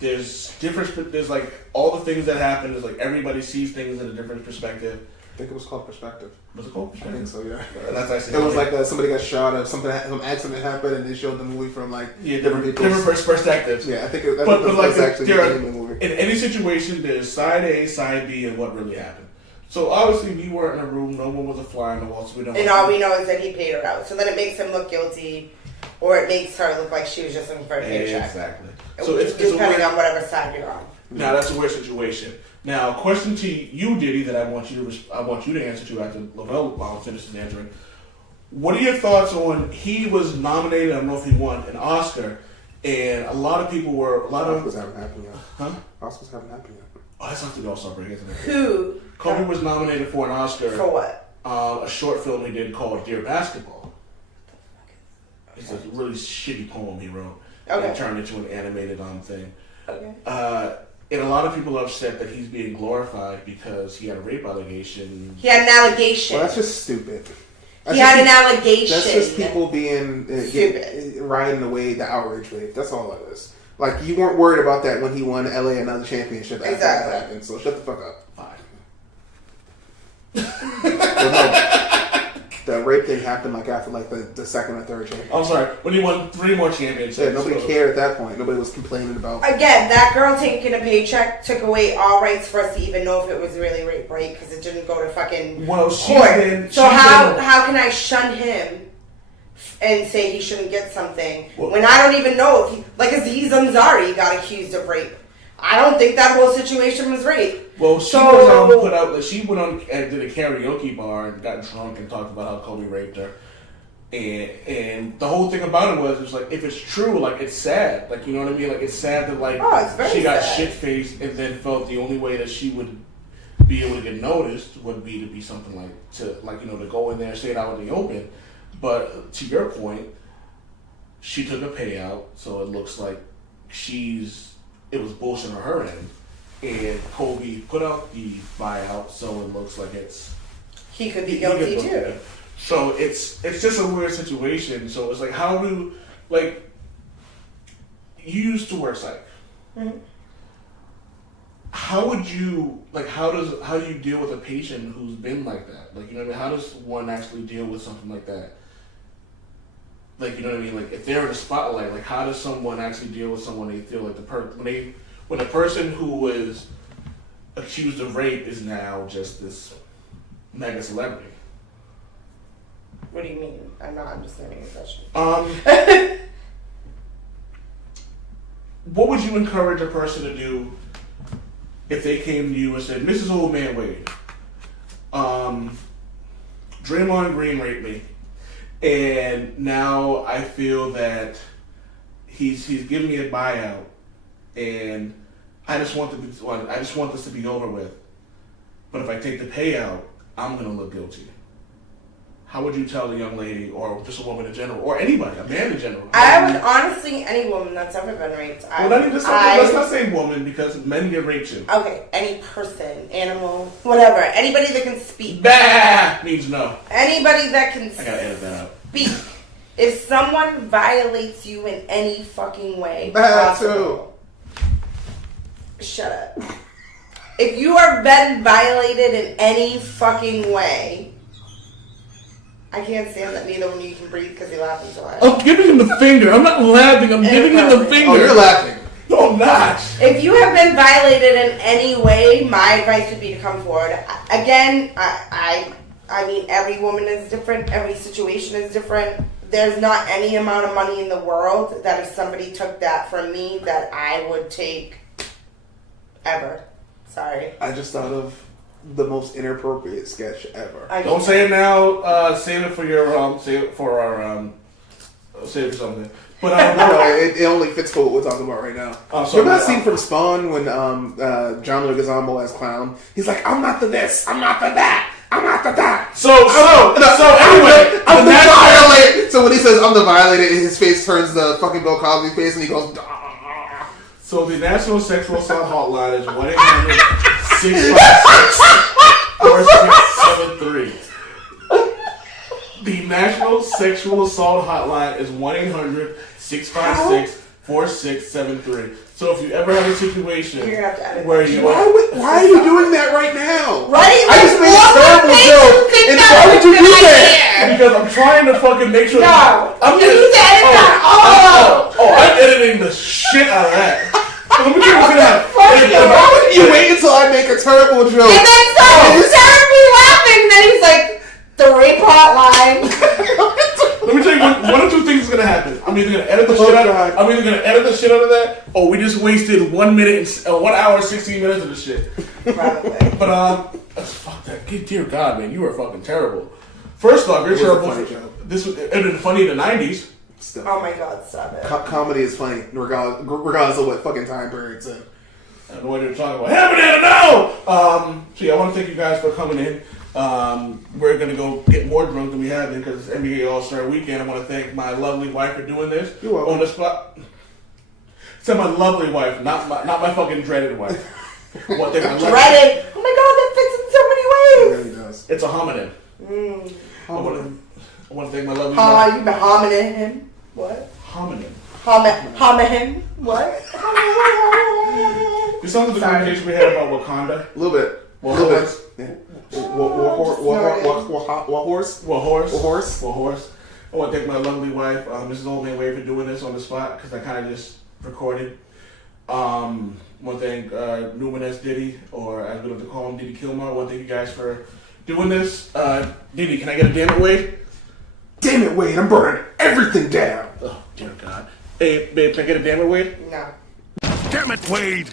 there's difference. There's like all the things that happen. There's like everybody sees things in a different perspective. I think it was called Perspective. Was it called Perspective? I think so, yeah. That's actually it was like somebody got shot or some accident happened and they showed the movie from like different perspectives. Yeah, I think that's actually the name of the movie. In any situation, there's side A, side B, and what really happened. So obviously, we weren't in a room. No one was a fly on the wall, so we don't. And all we know is that he paid her out. So then it makes him look guilty, or it makes her look like she was just looking for a paycheck. Exactly. So it's depending on whatever side you're on. Now that's a weird situation. Now, question to you, Diddy, that I want you to answer to after Lavelle finishes answering. What are your thoughts on he was nominated? I don't know if he won an Oscar, and a lot of people were Oscars haven't happened yet. Huh? Oscars haven't happened yet. Oh, that's not the All-Star break, isn't it? Who? Kobe was nominated for an Oscar. For what? A short film he did called Dear Basketball. It's a really shitty poem he wrote. Okay. And turned into an animated thing. Okay. And a lot of people are upset that he's being glorified because he had a rape allegation. He had an allegation. Well, that's just stupid. He had an allegation. That's just people being stupid, riding away the outrage wave. That's all that is. Like, you weren't worried about that when he won LA another championship after that happened. So shut the fuck up. Fine. The rape thing happened like after like the second or third championship. I'm sorry. When he won 3 more championships. Yeah, nobody cared at that point. Nobody was complaining about. Again, that girl taking a paycheck took away all rights for us to even know if it was really rape, right? Because it didn't go to fucking court. So how can I shun him and say he shouldn't get something when I don't even know if he, like Aziz Ansari got accused of rape? I don't think that whole situation was rape. Well, she was put out. She went on and did a karaoke bar and got drunk and talked about how Kobe raped her. And the whole thing about it was like, if it's true, like, it's sad. Like, you know what I mean? Like, it's sad that like she got shit faced and then felt the only way that she would be able to get noticed would be to be something like to go in there and say it out in the open. But to your point, she took a payout, so it looks like it was bullshit on her end. And Kobe put out the buyout, so it looks like he could be guilty too. So it's just a weird situation. So it's like, how do, like, you used to work psych. Mm-hmm. How would you, like, how do you deal with a patient who's been like that? Like, you know what I mean? How does one actually deal with something like that? Like, you know what I mean? Like, if they're in a spotlight, like, how does someone actually deal with someone they feel like when a person who was accused of rape is now just this mega celebrity? What do you mean? I'm not understanding your question. What would you encourage a person to do if they came to you and said, Mrs. Old Man Wade, Draymond Green raped me, and now I feel that he's giving me a buyout, and I just want this to be over with. But if I take the payout, I'm gonna look guilty. How would you tell a young lady, or just a woman in general, or anybody, a man in general? I would honestly, any woman that's ever been raped. Let's not say woman, because men get raped too. Okay, any person, animal, whatever, anybody that can speak. Bah means no. Anybody that can I gotta edit that out. speak. If someone violates you in any fucking way, Bah possible, shut up. If you are been violated in any fucking way, I can't stand that neither one of you can breathe because you're laughing so hard. I'm giving him the finger. I'm not laughing. I'm giving him the finger. Oh, you're laughing. No, I'm not. If you have been violated in any way, my advice would be to come forward. Again, I mean, every woman is different. Every situation is different. There's not any amount of money in the world that if somebody took that from me that I would take ever. Sorry. I just thought of the most inappropriate sketch ever. Don't say it now. Save it for your save it for our save it for something. But no, it only fits for what we're talking about right now. Remember that scene from Spawn when John Leguizamo as Clown? He's like, I'm not the this, I'm not the that, I'm not the that. So anyway, I'm the violator. So when he says I'm the violator, his face turns the fucking Bill Cosby face, and he goes. So the National Sexual Assault Hotline is 1-800-656-4673. The National Sexual Assault Hotline is 1-800-656-4673. So if you ever have a situation You're gonna have to edit where that. you Why are you doing that right now? Right? I just made a terrible joke, and why would you do that? because I'm trying to fucking make sure. No, I'm you need to edit that. I'm editing the shit out of that. So let me tell you what's gonna happen. Why would you wait until I make a terrible joke? And then started terribly laughing. And then he's like, the rape hotline. Let me tell you one or two things is gonna happen. I'm either gonna edit the shit out. I'm either gonna edit the shit out of that, or we just wasted 1 minute, 1 hour, 16 minutes of the shit. Probably. But fuck that. Dear God, man, you are fucking terrible. First off, you're terrible. This was funny in the '90s. Stuff. Oh my God, stop it. Comedy is funny, regardless of what fucking time period it's in. I don't know what you're talking about. Hey, banana, no! So yeah, I want to thank you guys for coming in. We're going to go get more drunk than we have been because it's NBA All-Star Weekend. I want to thank my lovely wife for doing this. You're welcome. On the spot. Said my lovely wife, not my fucking dreaded wife. One thing I love. Dreaded. Oh my God, that fits in so many ways. It really does. It's a homonym. I want to thank my lovely Ha, wife. you been homining him. What? Homonym. Hama him. What? This sounds like the conversation we had about Wakanda. A little bit. What little horse? bit. What horse? I want to thank my lovely wife, Mrs. Old Man Wade, for doing this on the spot because I kind of just recorded. I want to thank Numenez Diddy, or as we like to call him, Diddy Killmonger. I want to thank you guys for doing this. Diddy, can I get a damn it, Wade? Damn it, Wade, I'm burning everything down. Oh, dear God. Hey, babe, can I get a damn it, Wade? No. Damn it, Wade!